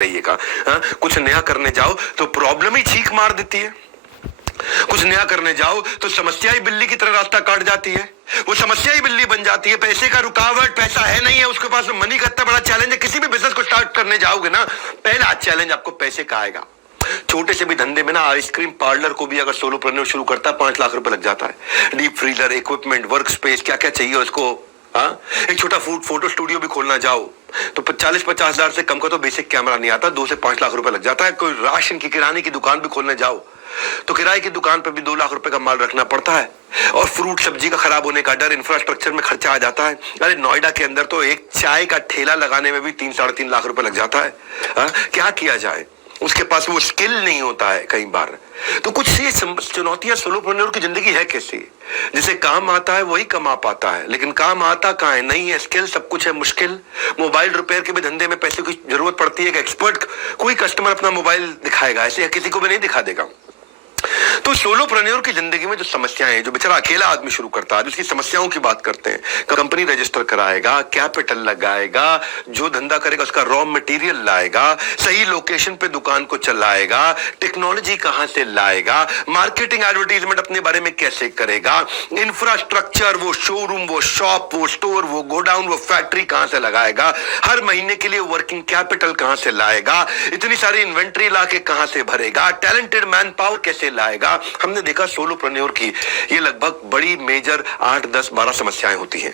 रहिएगा। हाँ, कुछ नया करने जाओ तो प्रॉब्लम ही छींक मार देती है। कुछ नया करने जाओ तो समस्या ही बिल्ली की तरह रास्ता काट जाती है। वो समस्या ही बिल्ली बन जाती है। पैसे का रुकावट, पैसा है नहीं है उसके पास, मनी का इतना बड़ा चैलेंज है। किसी भी बिजनेस को स्टार्ट करने जाओगे ना, पहला चैलेंज आपको पैसे का आएगा। छोटे से भी धंधे में ना, आइसक्रीम पार्लर को भी अगर सोलोप्रेन्योर शुरू करता है 5 लाख रुपए लग जाता है। Deep freezer, equipment, work space, क्या क्या चाहिए उसको। हाँ, एक छोटा फोटो स्टूडियो भी खोलना जाओ तो 40-50 हजार से कम का तो बेसिक कैमरा नहीं आता, 2 से 5 लाख रुपए लग जाता है। कोई राशन की, किराने की दुकान भी खोलने जाओ तो किराए की दुकान पर भी 2 लाख रुपए का माल रखना पड़ता है। और फ्रूट सब्जी का खराब होने का डर, इंफ्रास्ट्रक्चर में खर्चा आ जाता है। अरे नोएडा के अंदर तो एक चाय का ठेला लगाने में भी 3-3.5 लाख रुपए लग जाता है। क्या किया जाए, उसके पास वो स्किल नहीं होता है कई बार। तो कुछ ये चुनौतियां सोलोप्रेन्योर की जिंदगी है कैसी, जिसे काम आता है वही कमा पाता है, लेकिन काम आता कहाँ है, नहीं है स्किल, सब कुछ है मुश्किल। मोबाइल रिपेयर के भी धंधे में पैसे की जरूरत पड़ती है। एक्सपर्ट कोई कस्टमर अपना मोबाइल दिखाएगा ऐसे, किसी को भी नहीं दिखा देगा। तो सोलोप्रेन्योर की जिंदगी में जो समस्याएं हैं, जो बेचारा अकेला आदमी शुरू करता है, उसकी समस्याओं की बात करते हैं। कंपनी रजिस्टर कराएगा, कैपिटल लगाएगा, जो धंधा करेगा उसका रॉ मटेरियल लाएगा, सही लोकेशन पे दुकान को चलाएगा, टेक्नोलॉजी कहां से लाएगा, मार्केटिंग एडवर्टाइजमेंट अपने बारे में कैसे करेगा, इंफ्रास्ट्रक्चर, वो शोरूम, वो शॉप, वो स्टोर, वो गोडाउन, वो फैक्ट्री कहां से लगाएगा, हर महीने के लिए वर्किंग कैपिटल कहां से लाएगा, इतनी सारी इन्वेंट्री लाके कहां से भरेगा, टैलेंटेड मैन पावर कैसे लाएगा। हमने देखा सोलोप्रेन्योर की ये लगभग बड़ी मेजर 8, 10, 12 समस्याएं होती हैं।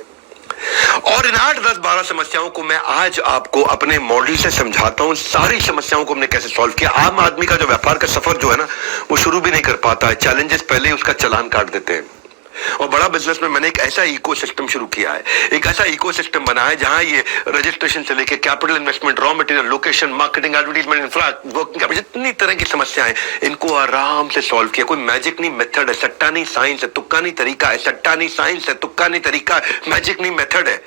और इन 8, 10, 12 समस्याओं को मैं आज आपको अपने मॉडल से समझाता हूं। सारी समस्याओं को हमने कैसे सॉल्व किया। आम आदमी का जो व्यापार का सफर जो है ना, वो शुरू भी नहीं कर पाता है। चैलेंजेस पहले ही उसका चालान काट देते हैं। और बड़ा बिजनेस में मैंने एक ऐसा इकोसिस्टम शुरू किया है, एक ऐसा इकोसिस्टम बनाया है जहां ये रजिस्ट्रेशन से लेके capital investment, raw material, location, marketing, advertisement, infra, working capital, जितनी तरह की समस्याएं इनको आराम से सॉल्व किया। कोई मैजिक नहीं, मेथड है। सट्टा नहीं, साइंस है। तुक्का नहीं, तरीका है। सट्टा नहीं, साइंस है। तुक्का नहीं, तरीका है। मैजिक नहीं, मेथड है।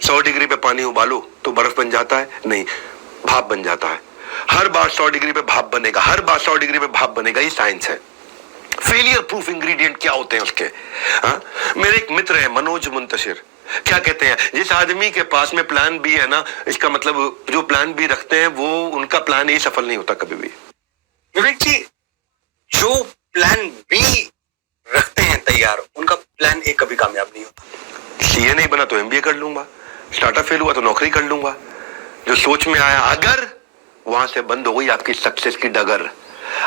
100 डिग्री पे पानी उबालो तो बर्फ बन जाता है? नहीं, भाप बन जाता है। हर बार 100 डिग्री पे भाप बनेगा, हर बार 100 डिग्री पे भाप बनेगा। ये साइंस है। फेलियर प्रूफ इंग्रेडिएंट क्या होते हैं उसके। मेरे एक मित्र है मनोज मुंतशिर, क्या कहते हैं, जिस आदमी के पास में प्लान बी है ना, इसका मतलब जो प्लान बी रखते हैं वो, उनका प्लान ए सफल नहीं होता कभी भी। विवेक जी, जो प्लान बी रखते हैं तैयार, उनका प्लान ए कभी कामयाब नहीं होता। सीए नहीं बना तो एमबीए कर लूंगा, स्टार्टअप फेल हुआ तो नौकरी कर लूंगा। जो सोच में आया अगर, वहां से बंद हो गई आपकी सक्सेस की डगर।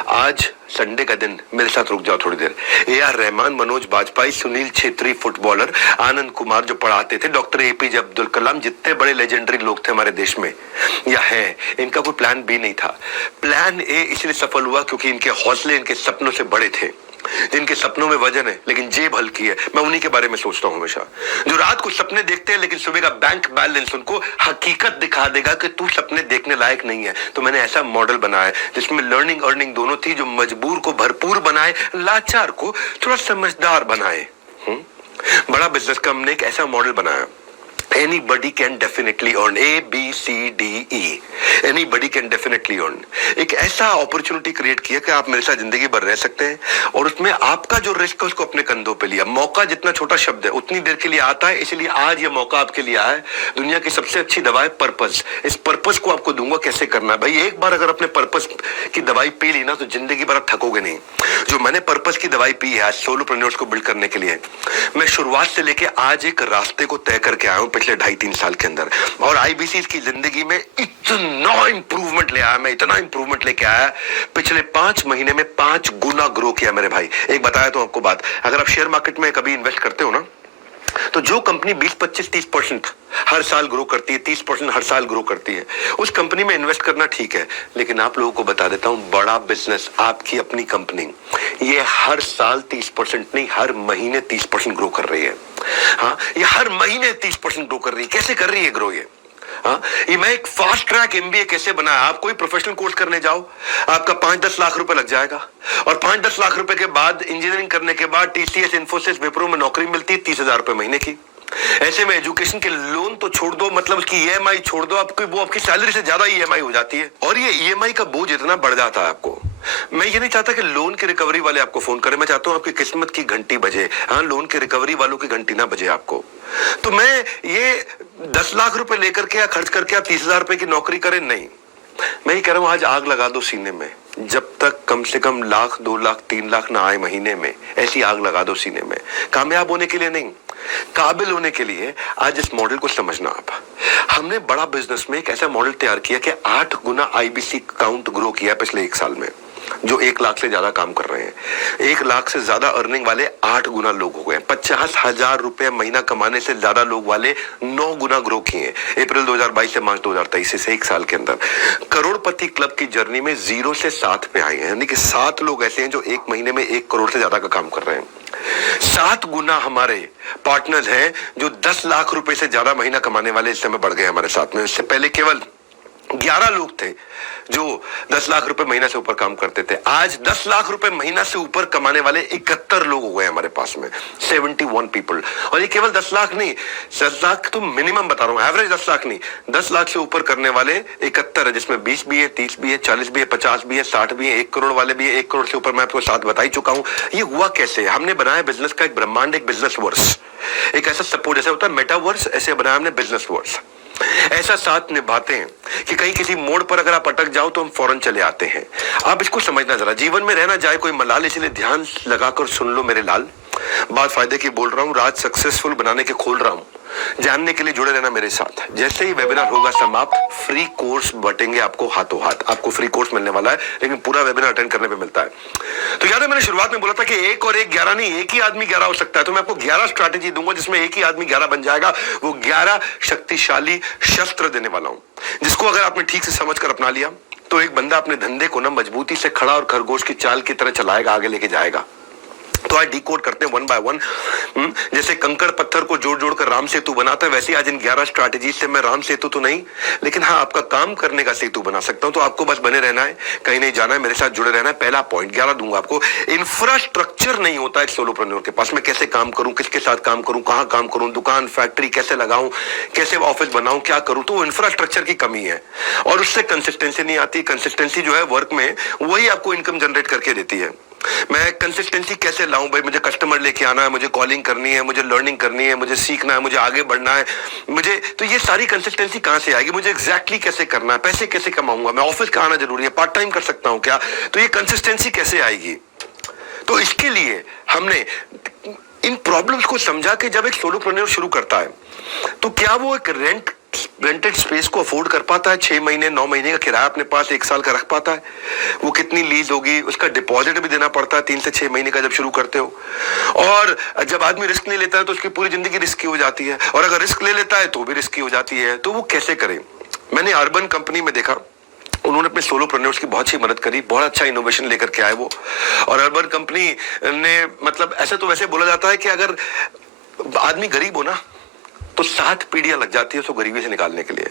आज संडे का दिन, मेरे साथ रुक जाओ थोड़ी देर। AR रहमान, मनोज बाजपेयी, सुनील छेत्री फुटबॉलर, आनंद कुमार जो पढ़ाते थे, डॉक्टर APJ अब्दुल कलाम, जितने बड़े लेजेंडरी लोग थे हमारे देश में या हैं, इनका कोई प्लान बी नहीं था। प्लान ए इसलिए सफल हुआ क्योंकि इनके हौसले इनके सपनों से बड़े थे। जिनके सपनों में वजन है लेकिन जेब हल्की है, मैं उन्हीं के बारे में सोचता हूं हमेशा। जो रात को सपने देखते हैं लेकिन सुबह का बैंक बैलेंस उनको हकीकत दिखा देगा कि तू सपने देखने लायक नहीं है। तो मैंने ऐसा मॉडल बनाया जिसमें लर्निंग अर्निंग दोनों थी, जो मजबूर को भरपूर बनाए, लाचार को थोड़ा समझदार बनाए। बड़ा बिजनेस का हमने एक ऐसा मॉडल बनाया, anybody can definitely earn, ABCDE, anybody can definitely earn। एक ऐसा अपॉर्चुनिटी क्रिएट किया कि आप मेरे साथ जिंदगी भर रह सकते हैं, और उसमें आपका जो रिस्क है उसको अपने कंधों पे लिया। मौका जितना छोटा शब्द है उतनी देर के लिए आता है, इसलिए आज ये मौका आपके लिए आया है। दुनिया की सबसे अच्छी दवा है पर्पस। इस पर्पस को आपको दूंगा कैसे करना है। भाई एक बार अगर अपने पर्पस की दवाई पी ली ना, तो जिंदगी भर आप थकोगे नहीं। जो मैंने पर्पस की दवाई पी है आज सोलोप्रेन्योर्स को बिल्ड करने के लिए, मैं शुरुआत से लेके आज एक रास्ते को तय करके आया हूं पिछले 2.5-3 साल के अंदर। और IBC की जिंदगी में इतना इंप्रूवमेंट ले आया, मैं इतना इंप्रूवमेंट लेके आया, पिछले 5 महीने में 5 गुना ग्रो किया मेरे भाई। एक बताया तो आपको बात, अगर आप शेयर मार्केट में कभी इन्वेस्ट करते हो ना, तो जो कंपनी 20, 25, 30% हर साल ग्रो करती है, 30% हर साल ग्रो करती है, उस कंपनी में इन्वेस्ट करना ठीक है। लेकिन आप लोगों को बता देता हूं, बड़ा बिजनेस, आपकी अपनी कंपनी, ये हर साल 30% नहीं, हर महीने 30% ग्रो कर रही है। हाँ, ये हर महीने 30% ग्रो कर रही है। कैसे कर रही है ग्रो ये? हाँ, ये मैं एक फास्ट ट्रैक MBA कैसे बनाया। आप कोई प्रोफेशनल कोर्स करने जाओ, आपका 5-10 लाख रुपए लग जाएगा, और 5-10 लाख रुपए के बाद इंजीनियरिंग करने के बाद TCS, इन्फोसिस, विप्रो में नौकरी मिलती है 30,000 रुपए महीने की। ऐसे में एजुकेशन के लोन तो छोड़ दो, मतलब उसकी EMI छोड़ दो, आपकी वो आपकी सैलरी से ज्यादा EMI हो जाती है, और ये EMI का बोझ इतना बढ़ जाता है आपको। मैं ये नहीं चाहता कि लोन की रिकवरी वाले आपको फोन करें, मैं चाहता हूं आपकी किस्मत की घंटी बजे। हाँ, लोन की रिकवरी वालों की घंटी ना बजे आपको। तो मैं ये 10 लाख रुपए लेकर के या खर्च करके आप 30,000 रुपए की नौकरी करें, नहीं। मैं ये कह रहा हूं आज आग लगा दो सीने में, जब तक कम से कम लाख 2 लाख 3 लाख ना आए महीने में, ऐसी आग लगा दो सीने में। कामयाब होने के लिए नहीं, काबिल होने के लिए आज इस मॉडल को समझना। आप हमने बड़ा बिजनेस में एक ऐसा मॉडल तैयार किया कि 8 गुना आईबीसी काउंट ग्रो किया पिछले 1 साल में, जो 1 लाख से ज्यादा काम कर रहे हैं। 1 लाख से ज्यादा अर्निंग वाले 8 गुना लोग हो गए। 50,000 रुपए महीना कमाने से ज्यादा लोग वाले 9 गुना ग्रो किए अप्रैल 2022 से मार्च 2023 से 1 साल के अंदर। करोड़पति क्लब की जर्नी में 0 से 7 पे आए हैं, यानी कि 7 लोग ऐसे हैं जो 1 महीने में 1 करोड़ से ज्यादा का काम कर रहे हैं। 7 गुना हमारे पार्टनर्स हैं जो 10 लाख रुपए से ज्यादा महीना कमाने वाले इस समय बढ़ गए हमारे साथ में। इससे पहले केवल 11 लोग थे जो 10 लाख रुपए महीना से ऊपर काम करते थे। आज 10 लाख रुपए महीना से ऊपर कमाने वाले 71 लोग हो गए हमारे पास में, 71 पीपल। और ये केवल 10 लाख नहीं, 10 लाख तो मिनिमम बता रहा हूं, एवरेज 10 लाख नहीं, 10 लाख से ऊपर करने वाले 71 है, जिसमें 20 भी है, 30 भी है, 40 भी है, 50 भी है, 60 भी है, 1 करोड़ वाले भी है। 1 करोड़ से ऊपर मैं आपको 7 बता ही चुका हूं। ये हुआ कैसे? हमने बनाया बिजनेस का एक ब्रह्मांड, एक बिजनेस वर्स, एक ऐसा सपोर्ट जैसे होता है मेटावर्स, ऐसे बनाया हमने बिजनेस वर्स। ऐसा साथ निभाते हैं कि कहीं किसी मोड़ पर अगर आप अटक जाओ तो हम फौरन चले आते हैं। आप इसको समझना जरा, जीवन में रहना जाए कोई मलाल, इसलिए ध्यान लगाकर सुन लो मेरे लाल। बात फायदे की बोल रहा हूं, राज सक्सेसफुल बनाने के खोल रहा हूं। जानने के लिए जुड़े रहना मेरे साथ। जैसे ही वेबिनार होगा समाप्त, फ्री कोर्स बटेंगे आपको हाथों हाथ। आपको फ्री कोर्स मिलने वाला है, लेकिन पूरा वेबिनार अटेंड करने पे मिलता है। तो याद है मैंने शुरुआत में बोला था कि 1 और 1 11 नहीं, एक ही आदमी 11 हो सकता है। तो मैं आपको 11 स्ट्रैटेजी दूंगा जिसमें एक ही आदमी 11 बन जाएगा। वो 11 शक्तिशाली शस्त्र देने वाला हूं, जिसको अगर आपने ठीक से समझ कर अपना लिया तो एक बंदा अपने धंधे को ना मजबूती से खड़ा और खरगोश की चाल की तरह चलाएगा, आगे लेके जाएगा। तो आज डिकोड करते हैं 1 बाय 1। जैसे कंकड़ पत्थर को जोड़ जोड़ कर राम सेतु बनाता है, वैसे आज इन 11 स्ट्रैटेजी से मैं राम सेतु तो नहीं, लेकिन हाँ आपका काम करने का सेतु बना सकता हूं। तो आपको बस बने रहना है, कहीं नहीं जाना है, मेरे साथ जुड़े रहना है। पहला पॉइंट 11 दूंगा आपको। इंफ्रास्ट्रक्चर नहीं होता है सोलोप्रेन्योर के पास। मैं कैसे काम करूं, किसके साथ काम करूं, कहां काम करूं, दुकान फैक्ट्री कैसे लगाऊं, कैसे ऑफिस बनाऊं, क्या करूं। तो इंफ्रास्ट्रक्चर की कमी है और उससे कंसिस्टेंसी नहीं आती। कंसिस्टेंसी जो है वर्क में, वही आपको इनकम जनरेट करके देती है। मैं कंसिस्टेंसी कैसे लाऊं भाई? मुझे कस्टमर लेके आना है, मुझे कॉलिंग करनी है, मुझे लर्निंग करनी है, मुझे सीखना है, मुझे आगे बढ़ना है, मुझे तो ये सारी कंसिस्टेंसी कहां से आएगी? मुझे एग्जैक्टली कैसे करना है? पैसे कैसे कमाऊंगा? मैं ऑफिस का आना जरूरी है, पार्ट टाइम कर सकता हूं क्या? तो ये कंसिस्टेंसी कैसे आएगी? तो इसके लिए हमने इन प्रॉब्लम्स को समझा कि जब एक सोलोप्रेन्योर शुरू करता है तो क्या वो एक रेंटेड स्पेस को अफोर्ड कर पाता है? 6 महीने 9 महीने का किराया अपने पास 1 साल का रख पाता है? वो कितनी लीज होगी, उसका डिपॉजिट भी देना पड़ता है 3 से 6 महीने का जब शुरू करते हो। और जब आदमी रिस्क नहीं लेता है तो उसकी पूरी जिंदगी रिस्की हो जाती है, और अगर रिस्क ले लेता है तो भी रिस्की हो जाती है। तो वो कैसे करे? मैंने अर्बन कंपनी में देखा, उन्होंने अपने सोलोप्रेन्योर्स की बहुत अच्छी मदद करी, बहुत अच्छा इनोवेशन लेकर के आए वो। और अर्बन कंपनी ने, मतलब ऐसे तो वैसे बोला जाता है कि अगर आदमी गरीब हो ना तो 7 पीढ़ियां लग जाती है उसको गरीबी से निकालने के लिए।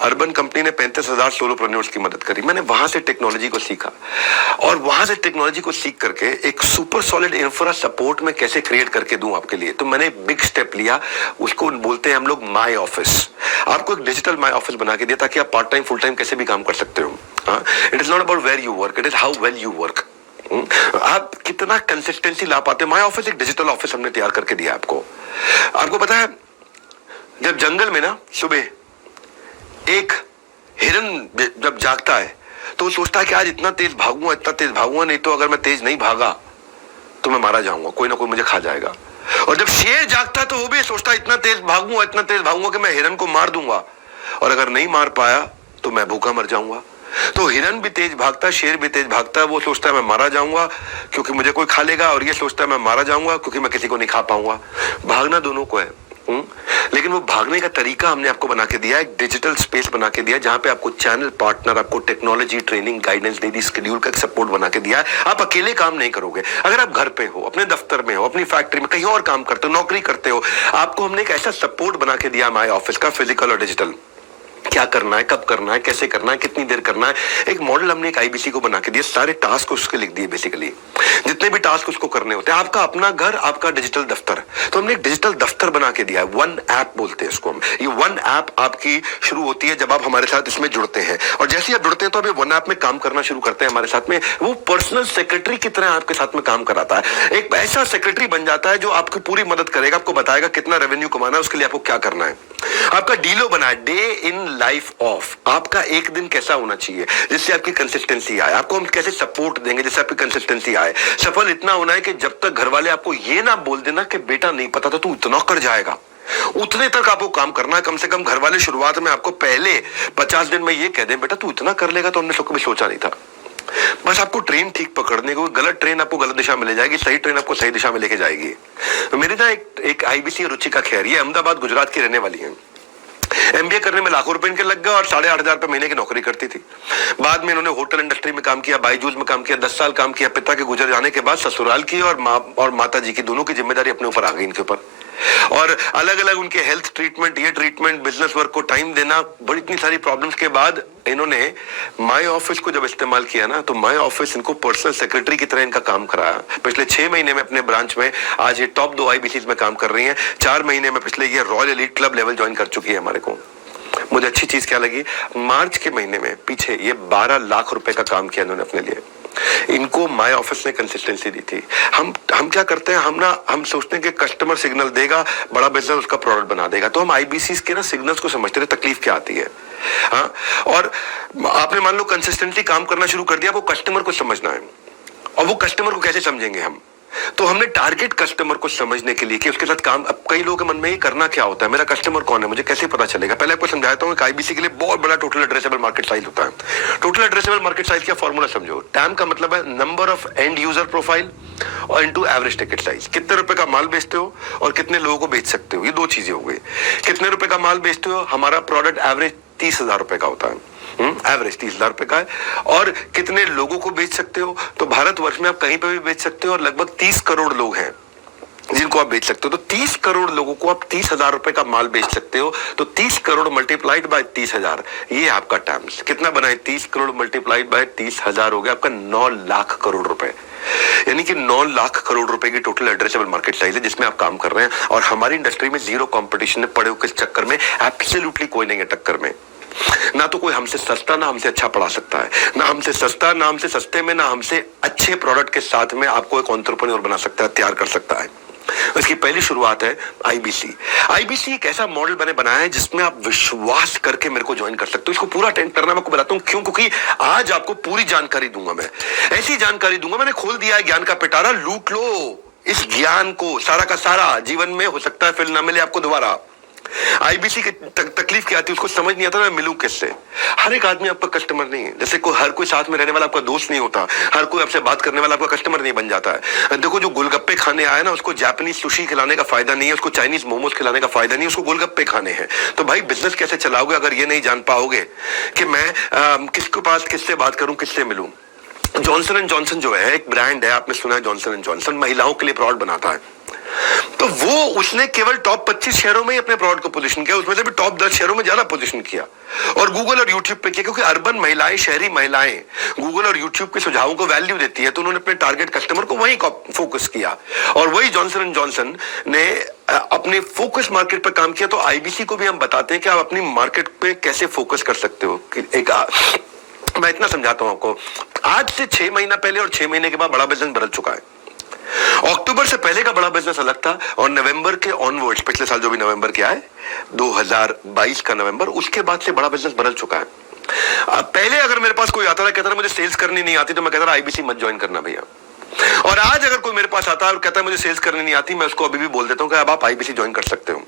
अर्बन कंपनी ने 35,000 सोलोप्रेन्योर्स की मदद करी। मैंने वहां से टेक्नोलॉजी को सीखा, और वहां से टेक्नोलॉजी को सीख करके एक सुपर सॉलिड इंफ्रा सपोर्ट में कैसे क्रिएट करके दूं आपके लिए। तो मैंने बिग स्टेप लिया, उसको बोलते हैं हम लोग माई ऑफिस। आपको एक डिजिटल माई ऑफिस बना के दिया ताकि आप पार्ट टाइम फुल टाइम कैसे भी काम कर सकते हो। It is not about where you work, it is how well you work. आप कितना कंसिस्टेंसी ला पाते हैं। माई ऑफिस एक डिजिटल ऑफिस हमने तैयार करके दिया आपको। आपको पता है, जब जंगल में ना सुबह एक हिरन जब जागता है तो वो सोचता है कि आज इतना तेज भागूंगा, नहीं तो अगर मैं तेज नहीं भागा तो मैं मारा जाऊंगा, कोई ना कोई मुझे खा जाएगा। और जब शेर जागता है तो वो भी सोचता है इतना तेज भागूंगा कि मैं हिरन को मार दूंगा, और अगर नहीं मार पाया तो मैं भूखा मर जाऊंगा। तो हिरन भी तेज भागता है, शेर भी तेज भागता है। वो सोचता है मैं मारा जाऊंगा क्योंकि मुझे कोई खा लेगा, और ये सोचता है मैं मारा जाऊंगा क्योंकि मैं किसी को नहीं खा पाऊंगा। भागना दोनों को है, लेकिन वो भागने का तरीका हमने आपको बना के दिया, एक डिजिटल स्पेस बना के दिया जहां पे आपको चैनल पार्टनर, आपको टेक्नोलॉजी, ट्रेनिंग, गाइडेंस दे दी, शेड्यूल का एक सपोर्ट बना के दिया है। आप अकेले काम नहीं करोगे। अगर आप घर पे हो, अपने दफ्तर में हो, अपनी फैक्ट्री में, कहीं और काम करते हो, नौकरी करते हो, आपको हमने एक ऐसा सपोर्ट बना के दिया माई ऑफिस का, फिजिकल और डिजिटल। क्या करना है, कब करना है, कैसे करना है, कितनी देर करना है, एक मॉडल हमने एक आईबीसी को बना के दिया। सारे टास्क उसके लिख दिए, बेसिकली जितने भी टास्क उसको करने होते हैं। आपका अपना घर, आपका डिजिटल दफ्तर, तो हमने एक डिजिटल दफ्तर बना के दिया है। 1 ऐप बोलते हैं इसको हम। ये 1 ऐप आपकी शुरू होती है जब आप हमारे साथ इसमें जुड़ते हैं, और जैसे ही आप जुड़ते हैं तो अभी 1 ऐप में काम करना शुरू करते हैं हमारे साथ में। वो पर्सनल सेक्रेटरी की तरह आपके साथ में काम कराता है। एक ऐसा सेक्रेटरी बन जाता है जो आपकी पूरी मदद करेगा, आपको बताएगा कितना रेवेन्यू कमाना है, उसके लिए आपको क्या करना है। आपका डीलो बना है, डे इन लाइफ ऑफ, आपका एक दिन कैसा होना चाहिए जिससे आपकी कंसिस्टेंसी आए, आपको हम कैसे सपोर्ट देंगे जिससे आपकी कंसिस्टेंसी आए। सफल इतना होना है कि जब तक घर वाले आपको ये ना बोल देना कि बेटा नहीं पता था तू इतना कर जाएगा, उतने तक आपको काम करना है। कम से कम घर वाले शुरुआत में आपको पहले 50 दिन में ये कह दें बेटा तू इतना कर लेगा तो हमने कभी सोचा नहीं था। बस आपको ट्रेन ठीक पकड़ने को, गलत ट्रेन आपको गलत दिशा में ले जाएगी, सही ट्रेन आपको सही दिशा में लेके जाएगी। तो मेरी ना एक आईबीसी रुचिका खैर, ये अहमदाबाद गुजरात की रहने वाली है। एमबीए करने में लाखों रुपए इनके लग गए और 8,500 रुपए महीने की नौकरी करती थी। बाद में इन्होंने होटल इंडस्ट्री में काम किया, बायजूस में काम किया, 10 साल काम किया। पिता के गुजर जाने के बाद ससुराल की और माँ और माता जी की दोनों की जिम्मेदारी अपने ऊपर आ गई इनके ऊपर। और अलग अलग उनके हेल्थ ट्रीटमेंट, ये ट्रीटमेंट, बिजनेस वर्क को टाइम देना, बड़ी इतनी सारी प्रॉब्लम्स के बाद इन्होंने माई ऑफिस को जब इस्तेमाल किया ना, तो माई ऑफिस इनको पर्सनल सेक्रेटरी की तरह इनका काम कराया। पिछले 6 महीने में अपने ब्रांच में आज ये टॉप 2 आईबीसीज में काम कर रही हैं। 4 महीने में पिछले ये royal elite club level join कर चुकी है हमारे को। मुझे अच्छी चीज क्या लगी, मार्च के महीने में पीछे ये 12 लाख रुपए का काम किया इन्होंने अपने लिए। इनको माय ऑफिस ने कंसिस्टेंसी दी थी। हम क्या करते हैं, हम सोचते हैं कि कस्टमर सिग्नल देगा, बड़ा बिजनेस उसका प्रोडक्ट बना देगा। तो हम आईबीसी के ना सिग्नल्स को समझते रहे, तकलीफ क्या आती है। हाँ, और आपने मान लो कंसिस्टेंटली काम करना शुरू कर दिया, वो कस्टमर को समझना है। और वो कस्टमर को कैसे समझेंगे हम, तो हमने टारगेट कस्टमर को समझने के लिए कि उसके साथ काम, अब कई लोगों के मन में ये करना क्या होता है, मेरा कस्टमर कौन है, मुझे कैसे पता चलेगा। पहले आपको समझाता हूं कि आईबीसी के लिए बहुत बड़ा टोटल एड्रेसेबल मार्केट साइज होता है। टोटल एड्रेसेबल मार्केट साइज का फॉर्मूला समझो। टैम का मतलब है number of and user profile और इनटू एवरेज टिकट साइज। कितने रुपए का माल बेचते हो और कितने लोगों को बेच सकते हो, ये 2 चीजें हो गई। कितने रुपए का माल बेचते हो, हमारा प्रोडक्ट एवरेज 30,000 रुपए का होता है, एवरेज 30,000 रुपए का है। और कितने लोगों को बेच सकते हो, तो भारतवर्ष में आप कहीं पर भी बेच सकते हो और लगभग 30 करोड़ लोग हैं जिनको आप बेच सकते हो। तो 30 करोड़ लोगों को आप 30,000 रुपए का माल बेच सकते हो। तो 30 करोड़ मल्टीप्लाइड बाय 30,000, ये आपका टर्म्स कितना बनाए, 30 करोड़ मल्टीप्लाइड बाय 30,000 हो गया आपका 9 लाख करोड़ रुपए। यानी कि 9 लाख करोड़ रुपए की टोटल एड्रेसेबल मार्केट साइज है जिसमें आप काम कर रहे हैं। और हमारी इंडस्ट्री में जीरो कंपटीशन है, पड़े हुए चक्कर में एब्सोल्युटली कोई नहीं है टक्कर में। ना तो कोई हमसे सस्ता ना हमसे अच्छा पढ़ा सकता है, ना हमसे सस्ता ना हमसे सस्ते में, ना हमसे अच्छे प्रोडक्ट के साथ में आपको एक एंटरप्रेन्योर बना सकता है, तैयार कर सकता है। इसकी पहली शुरुआत है आईबीसी। आईबीसी एक ऐसा मॉडल मैंने बनाया है जिसमें आप विश्वास करके मेरे को ज्वाइन कर सकते हो। इसको पूरा अटेंड करना मैं आपको बताता हूं क्यों, क्योंकि आज आपको पूरी जानकारी दूंगा। मैं ऐसी जानकारी दूंगा, मैंने खोल दिया है ज्ञान का पिटारा, लूट लो इस ज्ञान को, सारा का सारा। जीवन में हो सकता है फिर ना मिले आपको दोबारा। आईबीसी की तकलीफ क्या आती है उसको समझ नहीं आता मैं मिलूं किससे। हर एक आदमी आपका कस्टमर नहीं है, जैसे हर कोई साथ में रहने वाला आपका दोस्त नहीं होता, हर कोई आपसे बात करने वाला आपका कस्टमर नहीं बन जाता है। देखो जो गोलगप्पे खाने आया ना, उसको जापानीज सुशी खिलाने का फायदा नहीं है, उसको चाइनीज मोमोज खिलाने का फायदा नहीं है, उसको गोलगप्पे खाने हैं। तो भाई बिजनेस कैसे चलाओगे अगर ये नहीं जान पाओगे कि मैं किसके पास किससे बात करूं, किससे मिलूं। जॉनसन एंड जॉनसन जो है एक ब्रांड है, आपने सुना है जॉनसन एंड जॉनसन, महिलाओं के लिए प्रोडक्ट बनाता है। तो वो उसने केवल टॉप 25 शहरों में ही अपने प्रोडक्ट को पोजीशन किया, उसमें से भी टॉप 10 शहरों में ज्यादा पोजीशन किया और गूगल और यूट्यूब पे किया, क्योंकि अर्बन महिलाएं, शहरी महिलाएं गूगल और यूट्यूब के सुझावों को वैल्यू देती है। तो उन्होंने अपने टारगेट कस्टमर को वहीं फोकस किया और वही जॉनसन एंड जॉनसन ने अपने फोकस मार्केट पर काम किया। तो आईबीसी को भी हम बताते हैं कि आप अपनी मार्केट पे कैसे फोकस कर सकते हो। मैं इतना समझाता हूं आपको, आज से 6 महीना पहले और 6 महीने के बाद बड़ा बिजनेस बदल चुका है। अक्टूबर से पहले का बड़ा बिजनेस अलग था और नवंबर के ऑनवर्ड्स, पिछले साल जो भी नवंबर के आए 2022 का नवंबर, उसके बाद से बड़ा बिजनेस बदल चुका है। पहले अगर मेरे पास कोई आता था कहता था मुझे सेल्स करनी नहीं आती, तो मैं कहता था आईबीसी मत ज्वाइन करना भैया। और आज अगर कोई मेरे पास आता है और कहता है मुझे सेल्स करनी नहीं आती, मैं उसको अभी भी बोल देता हूं कि अब आप आईबीसी ज्वाइन कर सकते हो।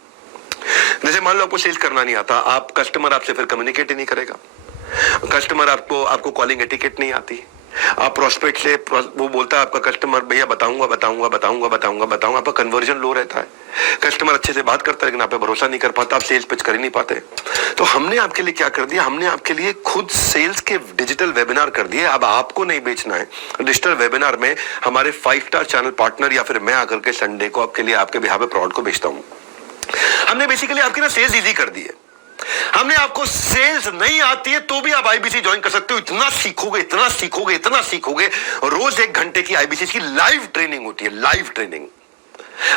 जैसे मान लो आपको सेल्स करना नहीं आता, आप कस्टमर आपसे फिर कम्युनिकेट ही नहीं करेगा, कस्टमर आपको कॉलिंग एटिकेट नहीं आती, आप प्रोस्पेक्ट से वो बोलता है आपका कस्टमर भैया बताऊंगा बताऊंगा बताऊंगा बताऊंगा बताऊंगा, आपका कन्वर्जन लो रहता है, कस्टमर अच्छे से बात करता है लेकिन आप पे भरोसा नहीं कर पाता, आप सेल्स पिच कर ही नहीं पाते। तो हमने आपके लिए क्या कर दिया, हमने आपके लिए खुद सेल्स के डिजिटल वेबिनार कर दिए। अब आपको नहीं बेचना है, डिजिटल वेबिनार में हमारे 5 स्टार चैनल पार्टनर या फिर मैं आकर के संडे को आपके लिए आपके बिहाफ पे प्रोडक्ट को बेचता हूं। हमने बेसिकली आपकी ना सेल्स इजी कर दी है। हमने आपको सेल्स नहीं आती है तो भी आप आईबीसी ज्वाइन कर सकते हो। इतना सीखोगे, इतना सीखोगे, इतना सीखोगे। रोज 1 घंटे की आईबीसी की लाइव ट्रेनिंग होती है, लाइव ट्रेनिंग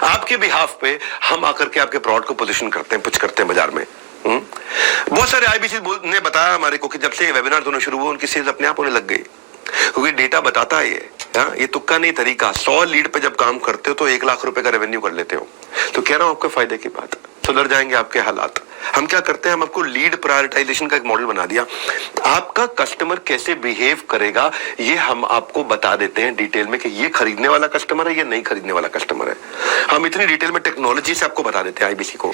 आपके बिहाफ पे। हम आकर के आपके प्रोडक्ट को पोजीशन करते हैं, पिच करते हैं बाजार में। बहुत सारे आईबीसी ने बताया हमारे को कि जब से ये वेबिनार दोनों शुरू हुए उनकी सेल्स अपने आप होने लग गई, क्योंकि डेटा बताता है ये तुक्का नहीं तरीका। 100 लीड पे जब काम करते हो तो 1 लाख रुपए का रेवेन्यू कर लेते हो। तो कह रहा हूं आपके फायदे की बात, सुधर जाएंगे आपके हालात। हम क्या करते हैं, हम आपको लीड प्रायोरिटाइजेशन का एक मॉडल बना दिया। आपका कस्टमर कैसे बिहेव करेगा ये हम आपको बता देते हैं डिटेल में कि ये खरीदने वाला कस्टमर है, ये नहीं खरीदने वाला कस्टमर है। हम इतनी डिटेल में टेक्नोलॉजी से आपको बता देते हैं आईबीसी को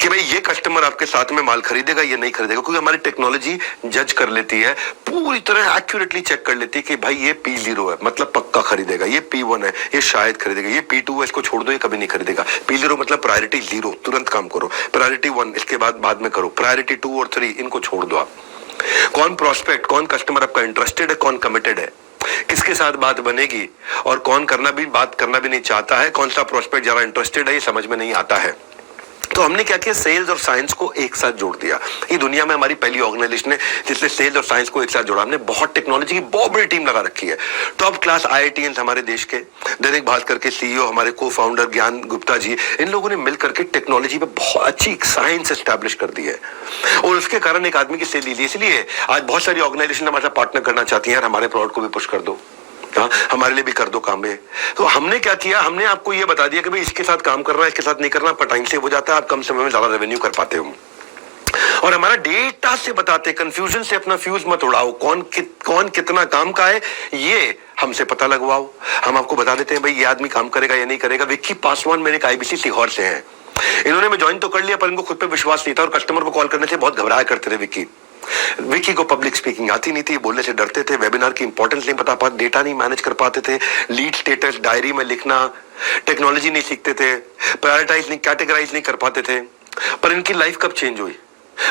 कि भाई ये कस्टमर आपके साथ में माल खरीदेगा, ये नहीं खरीदेगा, क्योंकि हमारी टेक्नोलॉजी जज कर लेती है, पूरी तरह एक्यूरेटली चेक कर लेती है कि भाई ये P0 है मतलब पक्का खरीदेगा, ये P1 है ये शायद खरीदेगा, ये P2 है इसको छोड़ दो ये कभी नहीं खरीदेगा, P0 मतलब प्रायोरिटी 0 तुरंत काम करो, प्रायोरिटी 1 इसके बाद में करो, प्रायोरिटी 2 और 3 इनको छोड़ दो आप। कौन प्रोस्पेक्ट, कौन कस्टमर आपका इंटरेस्टेड है, कौन कमिटेड है, किसके साथ बात बनेगी और कौन बात करना भी नहीं चाहता है, कौन सा प्रोस्पेक्ट ज्यादा इंटरेस्टेड है, ये समझ में नहीं आता है। तो हमने क्या किया, सेल्स और साइंस को एक साथ जोड़ दिया। ये दुनिया में हमारी पहली ऑर्गेनाइजेशन है जिसने सेल्स और साइंस को एक साथ जोड़ा। हमने बहुत टेक्नोलॉजी की बहुत बड़ी टीम लगा रखी है, टॉप क्लास IITians हमारे देश के, दैनिक भास्कर के CEO हमारे को फाउंडर ज्ञान गुप्ता जी, इन लोगों ने मिलकर के टेक्नोलॉजी पे बहुत अच्छी साइंस एस्टैब्लिश कर दी है और उसके कारण एक आदमी की सेल ली। इसलिए आज बहुत सारी ऑर्गेनाइजेशन हमारे साथ पार्टनर करना चाहती है, यार हमारे प्रोडक्ट को भी पुश कर दो, हाँ हमारे लिए भी कर दो काम है। तो हमने क्या किया, हमने आपको ये बता दिया कि भाई इसके साथ काम करना है, इसके साथ नहीं करना, पर टाइम से हो जाता है, आप कम समय में ज्यादा रेवेन्यू कर पाते हो। और हमारा डेटा से बताते, कंफ्यूजन से अपना फ्यूज मत उड़ाओ, कौन कितना काम का है ये हमसे पता लगवाओ। हम आपको बता देते हैं भाई ये आदमी काम करेगा या नहीं करेगा। विक्की पासवान मेरे एक IBC सीहोर से हैं, इन्होंने मैं ज्वाइन तो कर लिया पर इनको खुद पे विश्वास नहीं था और कस्टमर को कॉल करने से बहुत घबराया करते थे। विक्की को पब्लिक स्पीकिंग आती नहीं थी, बोलने से डरते थे, वेबिनार की इंपॉर्टेंस नहीं पता पाते, डेटा नहीं मैनेज कर पाते थे, लीड स्टेटस डायरी में लिखना, टेक्नोलॉजी नहीं सीखते थे, प्रायोरिटाइज नहीं, कैटेगराइज नहीं कर पाते थे। पर इनकी लाइफ कब चेंज हुई,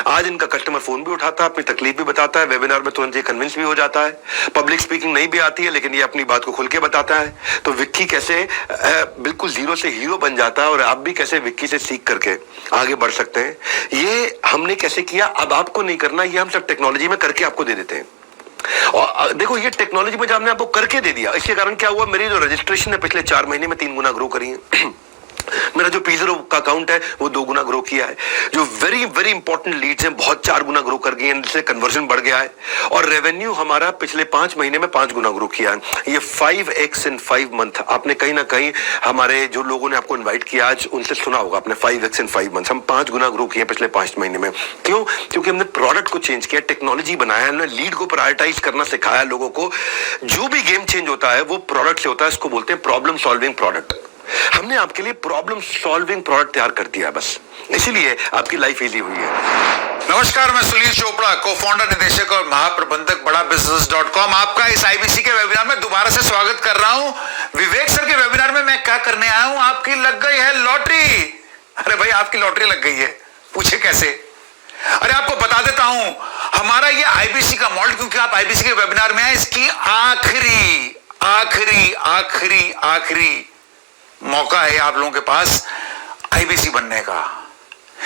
आज इनका कस्टमर फोन भी उठाता है, अपनी तकलीफ भी बताता है, वेबिनार में तुरंत ये कन्विंस भी हो जाता है, पब्लिक स्पीकिंग नहीं भी आती है लेकिन ये अपनी बात को खुल के बताता है। तो विक्की कैसे बिल्कुल जीरो से हीरो बन जाता है और आप भी कैसे विक्की से सीख करके आगे बढ़ सकते हैं, ये हमने कैसे किया। अब आपको नहीं करना, ये हम सब टेक्नोलॉजी में करके आपको दे देते हैं। और देखो ये टेक्नोलॉजी में जब हमने आपको करके दे दिया, इसके कारण क्या हुआ, मेरी जो रजिस्ट्रेशन है पिछले 4 महीने में 3 गुना ग्रो करी है। मेरा जो P0 का अकाउंट है वो 2 गुना ग्रो किया है, जो वेरी वेरी इंपॉर्टेंट लीड्स हैं बहुत 4 गुना ग्रो कर गई हैं, इससे कन्वर्जन बढ़ गया है और रेवेन्यू हमारा पिछले 5 महीने में 5 गुना ग्रो किया है। ये 5x इन 5 मंथ। आपने कहीं ना कहीं हमारे जो लोगों ने आपको इन्वाइट किया आज उनसे सुना होगा आपने, 5x इन 5 मंथ। हम 5 गुना ग्रो किए पिछले 5 महीने में। क्यों? क्योंकि हमने प्रोडक्ट को चेंज किया, टेक्नोलॉजी बनाया, हमने लीड को प्रायोरिटाइज करना सिखाया लोगों को। जो भी गेम चेंज होता है वो प्रोडक्ट से होता है, इसको बोलते हैं प्रॉब्लम सॉल्विंग प्रोडक्ट। हमने आपके लिए प्रॉब्लम सॉल्विंग प्रोडक्ट तैयार कर दिया, बस इसीलिए आपकी लाइफ इजी हुई है। नमस्कार, मैं सुनील चोपड़ा, को फाउंडर, निदेशक और महाप्रबंधक बड़ा business.com। आपका इस IBC के वेबिनार में दोबारा से स्वागत कर रहा हूं। विवेक सर के वेबिनार में मैं क्या करने आया हूं, आपकी लग गई है लॉटरी। अरे भाई आपकी लॉटरी लग गई है, पूछे कैसे? अरे आपको बता देता हूं, हमारा ये IBC का मॉडल, क्योंकि आप IBC के वेबिनार में आए, इसकी आखिरी आखिरी आखिरी आखिरी मौका है आप लोगों के पास IBC बनने का।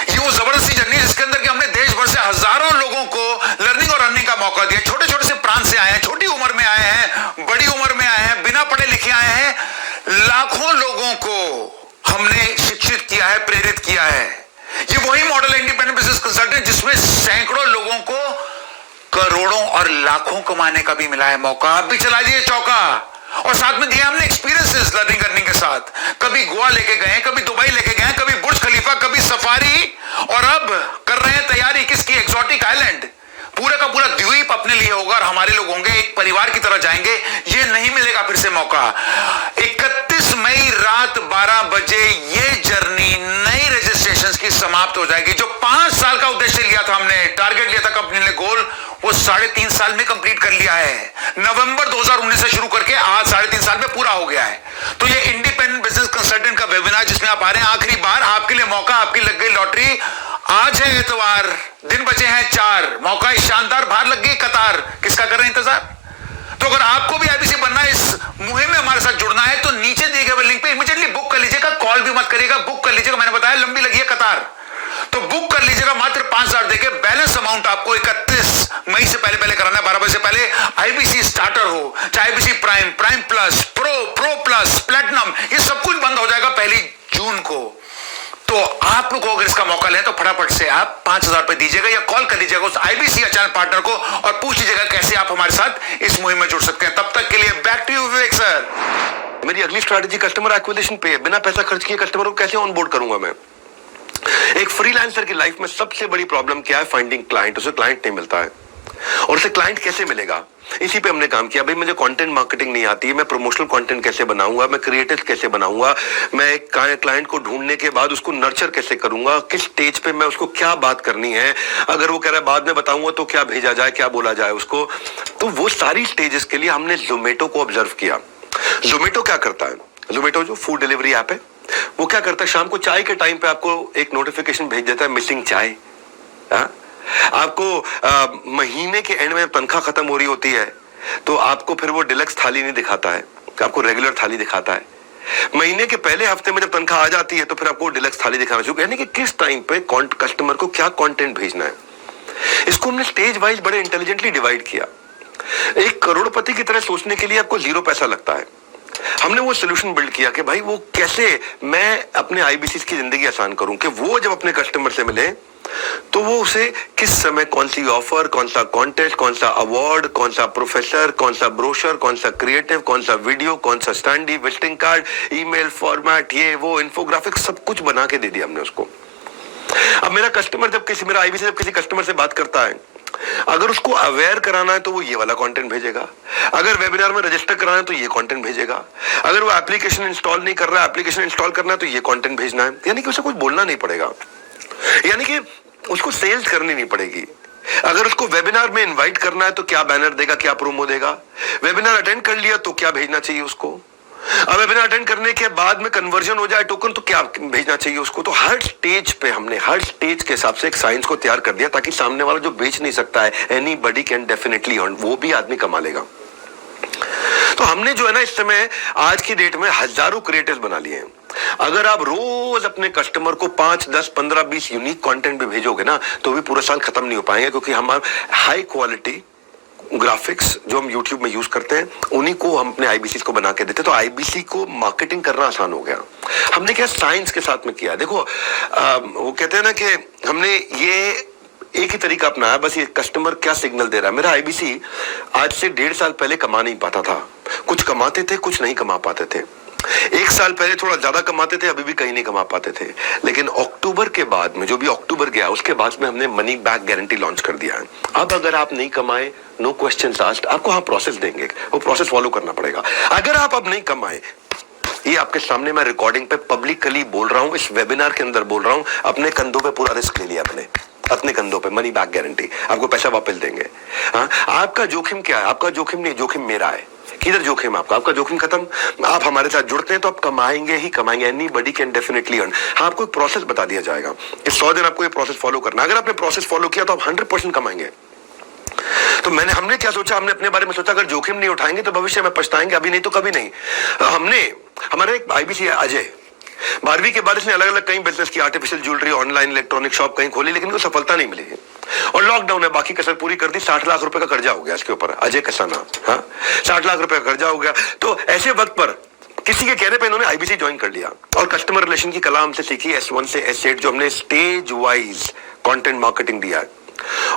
ये वो जबरदस्ती जर्नी है जिसके अंदर कि हमने देश भर से हजारों लोगों को लर्निंग और अर्निंग का मौका दिया। छोटे छोटे से प्रांत से आए हैं, छोटी उम्र में आए हैं, बड़ी उम्र में आए हैं, बिना पढ़े लिखे आए हैं। लाखों लोगों को हमने शिक्षित किया है, प्रेरित किया है। ये वही मॉडल है इंडिपेंडेंट बिजनेस कंसल्टेंट जिसमें सैकड़ों लोगों को करोड़ों और लाखों कमाने का भी मिला है मौका। आप भी चला दिए चौका और साथ में दिया हमने एक्सपीरियंसेस लर्निंग अर्निंग के साथ। कभी गोवा लेके गए, कभी दुबई लेके गए, कभी बुर्ज खलीफा, कभी सफारी, और अब कर रहे हैं तैयारी किसकी, एक्सोटिक आइलैंड। पूरा का पूरा द्वीप अपने लिए होगा और हमारे लोग होंगे, एक परिवार की तरह जाएंगे। ये नहीं मिलेगा फिर से मौका। 31 मई रात 12 बजे ये जर्नी नई रजिस्ट्रेशंस की समाप्त हो जाएगी। जो 5 साल का उद्देश्य लिया था हमने, टारगेट लिया था कंपनी ने, गोल, वो 3.5 साल में कंप्लीट कर लिया है। नवंबर 2019 से शुरू करके आज 3.5 साल में पूरा हो गया है। तो ये इंडिपेंडेंट बिजनेस कंसल्टेंट का वेबिनार जिसमें आप आ रहे हैं, आखिरी बार आपके लिए मौका, आपकी लग गई लॉटरी। आज है इतवार, दिन बचे हैं 4, मौका है शानदार, बाहर लग गई कतार। किसका कर रहे हैं इंतजार? तो अगर आपको भी IBC बनना है, इस मुहिम में हमारे साथ जुड़ना है, तो नीचे दिए गए लिंक पे इमीडिएटली बुक कर लीजिएगा। कॉल भी मत करिएगा, बुक कर लीजिएगा। मैंने बताया लंबी लगी है कतार, तो बुक कर लीजिएगा। मात्र 5,000 देके बैलेंस अमाउंट आपको 31 मई से पहले कराना है, 12 बजे से पहले। IBC स्टार्टर हो, चाहे IBC prime, prime plus, pro plus, platinum, ये सब कुछ बंद हो जाएगा 1 जून को। तो आप लोग अगर इसका मौका लें तो फटाफट से आप 5,000 रुपए दीजिएगा या कॉल कर लीजिएगा उस IBC या चैनल पार्टनर को और पूछ लीजिएगा कैसे आप हमारे साथ इस मुहिम में जुड़ सकते हैं। तब तक के लिए back to you Vivek sir. मेरी अगली स्ट्रैटेजी कस्टमर एक्विजिशन पे है। बिना पैसा खर्च किए कस्टमर को कैसे ऑनबोर्ड करूंगा मैं? एक फ्रीलांसर की लाइफ में सबसे बड़ी प्रॉब्लम क्या है? Finding client. उसे क्लाइंट नहीं मिलता है। और उसे क्लाइंट कैसे मिलेगा? इसी पे हमने काम किया। भाई मुझे कंटेंट मार्केटिंग नहीं आती है, मैं प्रमोशनल कंटेंट कैसे बनाऊंगा, मैं क्रिएटिव कैसे बनाऊंगा, मैं एक क्लाइंट को ढूंढने के बाद उसको नर्चर कैसे करूंगा, किस स्टेज पे मैं उसको क्या बात करनी है, अगर वो कह रहा है बाद में बताऊंगा तो क्या भेजा जाए, क्या बोला जाए उसको। तो वो सारी स्टेजेस के लिए हमने जोमेटो को ऑब्जर्व किया। जोमेटो क्या करता है? जोमेटो जो फूड डिलीवरी ऐप है, वो क्या करता है? शाम को चाय के टाइम पे आपको एक नोटिफिकेशन भेज देता है, मिसिंग चाय। आपको महीने के एंड में तनख्वाह खत्म हो रही होती है तो आपको फिर वो डिलक्स थाली नहीं दिखाता है, आपको रेगुलर थाली दिखाता है। महीने के पहले हफ्ते में जब तनख्वाह आ जाती है तो फिर आपको डिलक्स थाली दिखाना शुरू, यानी कि किस टाइम पे कस्टमर को क्या कंटेंट भेजना है। इसको हमने स्टेज वाइज बड़े इंटेलिजेंटली डिवाइड किया। एक करोड़पति की तरह सोचने के लिए आपको 0 पैसा लगता है। हमने वो सोल्यूशन बिल्ड किया कि भाई वो कैसे मैं अपने आईबीसी की जिंदगी आसान करूं, कि वो जब अपने कस्टमर से मिले तो वो उसे किस समय कौन सी ऑफर, कौन सा कॉन्टेस्ट, कौन सा अवार्ड, कौन सा प्रोफेसर, कौन सा ब्रोशर, कौन सा क्रिएटिव, कौन सा वीडियो, कौन सा standee, visiting card, email format, ये वो इन्फोग्राफिक सब कुछ बना के दे दिया हमने उसको। अब मेरा कस्टमर जब मेरा आईबीसी जब किसी कस्टमर से बात करता है, अगर उसको अवेयर कराना है तो वो ये वाला कंटेंट भेजेगा, अगर वेबिनार में रजिस्टर कराना है तो ये कंटेंट भेजेगा, अगर वो एप्लीकेशन इंस्टॉल नहीं कर रहा है, एप्लीकेशन इंस्टॉल करना है तो ये कंटेंट भेजना है। यानी कि उसे कुछ बोलना नहीं पड़ेगा, यानी कि उसको सेल्स करनी नहीं पड़ेगी। अगर उसको वेबिनार में इनवाइट करना है तो क्या बैनर देगा, क्या प्रोमो देगा, वेबिनार अटेंड कर लिया तो क्या भेजना चाहिए उसको, अब वेबिनार अटेंड करने के बाद में कन्वर्जन हो जाए टोकन तो क्या भेजना चाहिए उसको। तो हर स्टेज पे हमने हर स्टेज के हिसाब से एक साइंस को तैयार कर दिया ताकि सामने वाला जो बेच नहीं सकता है, एनीबॉडी कैन डेफिनेटली अर्न, वो भी आदमी कमा लेगा। तो हमने जो है ना इस समय आज की डेट में हजारों क्रिएटर्स बना लिए हैं। अगर आप रोज अपने कस्टमर को 5, 10, 15, 20 यूनिक कंटेंट भी भेजोगे ना तो भी पूरा साल खत्म नहीं हो पाएंगे, क्योंकि हम हाई क्वालिटी ग्राफिक्स जो हम YouTube में यूज करते हैं उन्हीं को हम अपने आईबीसी को बना के देते हैं। तो आईबीसी को मार्केटिंग करना आसान हो गया। हमने क्या साइंस के साथ में किया। देखो वो कहते हैं ना कि हमने ये एक ही तरीका अपनाया, बस ये कस्टमर क्या सिग्नल दे रहा है। मेरा आईबीसी आज से 1.5 साल पहले कमा नहीं पाता था, कुछ कमाते थे कुछ नहीं कमा पाते थे। 1 साल पहले थोड़ा ज्यादा कमाते थे, अभी भी कहीं नहीं कमा पाते थे। लेकिन अक्टूबर के बाद में, जो भी अक्टूबर गया उसके बाद में हमने मनी बैक गारंटी लॉन्च कर दिया है। अब अगर आप नहीं कमाए, नो क्वेश्चंस आस्क्ड, आपको हाँ प्रोसेस देंगे, वो प्रोसेस फॉलो करना पड़ेगा। अगर आप अब नहीं कमाए, ये आपके सामने मैं रिकॉर्डिंग पे पब्लिकली बोल रहा हूं, इस वेबिनार के अंदर बोल रहा हूं, अपने कंधों पे पूरा रिस्क ले लिया अपने कंधों पे, मनी बैक गारंटी, आपको पैसा वापस देंगे। हाँ, आपका जोखिम क्या है? आपका जोखिम नहीं, जोखिम मेरा है। किधर जोखिम आपका जोखिम खत्म। आप हमारे साथ जुड़ते हैं तो आप कमाएंगे ही कमाएंगे, एनीबॉडी कैन डेफिनेटली अर्न। हाँ, आपको एक प्रोसेस बता दिया जाएगा कि 100 दिन आपको ये प्रोसेस फॉलो करना। अगर आपने प्रोसेस फॉलो किया तो आप 100% कमाएंगे। तो हमने क्या सोचा, हमने अपने बारे में सोचा अगर जोखिम नहीं उठाएंगे तो भविष्य में पछताएंगे, अभी नहीं तो कभी नहीं। हमारे एक आईबीसी है अजय, 12वीं के बाद इसने अलग अलग कई बिजनेस की, artificial jewellery, online electronic shop कहीं खोली, लेकिन उसको सफलता नहीं मिली और लॉकडाउन है, बाकी कसर पूरी कर दी। 60 लाख रुपए का कर्जा हो गया इसके ऊपर, अजय कसाना। हाँ, 60 लाख रुपए का कर्जा हो गया। तो ऐसे वक्त पर किसी के कहने पे इन्होंने आईबीसी ज्वाइन कर लिया और कस्टमर रिलेशन की कला हमसे सीखी, S1 से S8, जो हमने स्टेज वाइज कंटेंट मार्केटिंग दिया है।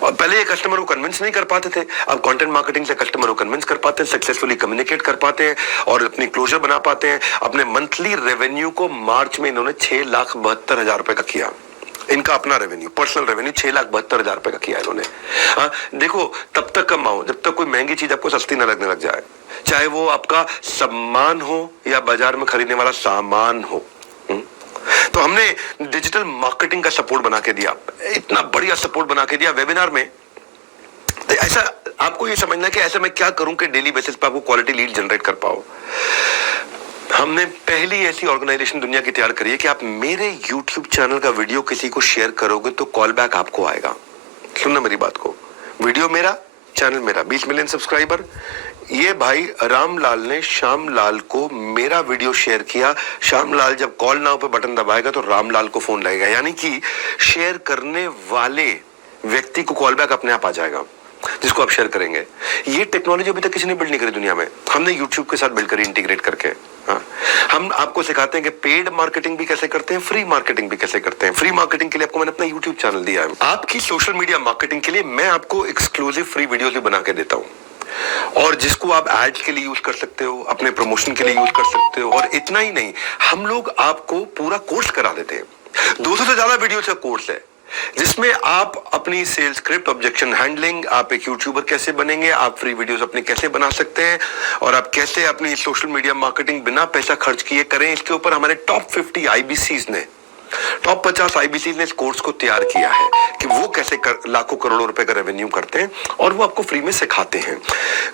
और पहले ये कस्टमर को कन्विंस नहीं कर पाते थे, अब कंटेंट मार्केटिंग से कस्टमर को कन्विंस कर पाते हैं, सक्सेसफुली कम्युनिकेट कर पाते हैं और अपनी क्लोजर बना पाते हैं। अपने मंथली रेवेन्यू को मार्च में इन्होंने 6,72,000 रुपए का किया। इनका अपना रेवेन्यू, पर्सनल रेवेन्यू 6,72,000 रुपए का किया इन्होंने। हाँ, देखो तब तक कमाओ जब तक कोई महंगी चीज आपको सस्ती ना लगने लग जाए, चाहे वो आपका सम्मान हो या बाजार में खरीदने वाला सामान हो। तो हमने डिजिटल मार्केटिंग का सपोर्ट बना के दिया, इतना बढ़िया सपोर्ट बना के दिया वेबिनार में। तो ऐसा आपको ये समझना है कि ऐसा मैं क्या करूं कि डेली बेसिस पे आपको क्वालिटी लीड जनरेट कर पाओ। हमने पहली ऐसी ऑर्गेनाइजेशन दुनिया की तैयार करी है कि आप मेरे YouTube चैनल का वीडियो किसी को शेयर करोगे तो कॉल बैक आपको आएगा। सुनना मेरी बात को, वीडियो मेरा, चैनल मेरा, 20 मिलियन सब्सक्राइबर। ये भाई रामलाल ने श्यामलाल को मेरा वीडियो शेयर किया, श्यामलाल जब कॉल नाउ पे बटन दबाएगा तो रामलाल को फोन लगेगा, यानी कि शेयर करने वाले व्यक्ति को कॉल बैक अपने आप आ जाएगा जिसको आप शेयर करेंगे। ये टेक्नोलॉजी अभी तक किसी ने बिल्ड नहीं करी दुनिया में, हमने YouTube के साथ बिल्ड करी, इंटीग्रेट करके। हाँ, हम आपको सिखाते हैं कि पेड मार्केटिंग भी कैसे करते हैं, फ्री मार्केटिंग भी कैसे करते हैं। फ्री मार्केटिंग के लिए आपको मैंने अपना YouTube चैनल दिया है। आपकी सोशल मीडिया मार्केटिंग के लिए मैं आपको एक्सक्लूसिव फ्री वीडियोस भी बना के देता हूँ, और जिसको आप एड्स के लिए यूज कर सकते हो, अपने प्रमोशन के लिए यूज कर सकते हो। और इतना ही नहीं, हम लोग आपको पूरा कोर्स करा देते हैं 200 से ज्यादा वीडियो का कोर्स है जिसमें आप अपनी सेल्स स्क्रिप्ट, ऑब्जेक्शन हैंडलिंग, आप एक यूट्यूबर कैसे बनेंगे, आप फ्री वीडियोस अपने कैसे बना सकते हैं और आप कैसे अपनी सोशल मीडिया मार्केटिंग बिना पैसा खर्च किए करें। इसके ऊपर हमारे टॉप 50 IBCs ने, टॉप 50 IBCs ने इस कोर्स को तैयार किया है कि वो कैसे लाखों करोड़ों रुपए का रेवेन्यू करते हैं और वो आपको फ्री में सिखाते हैं।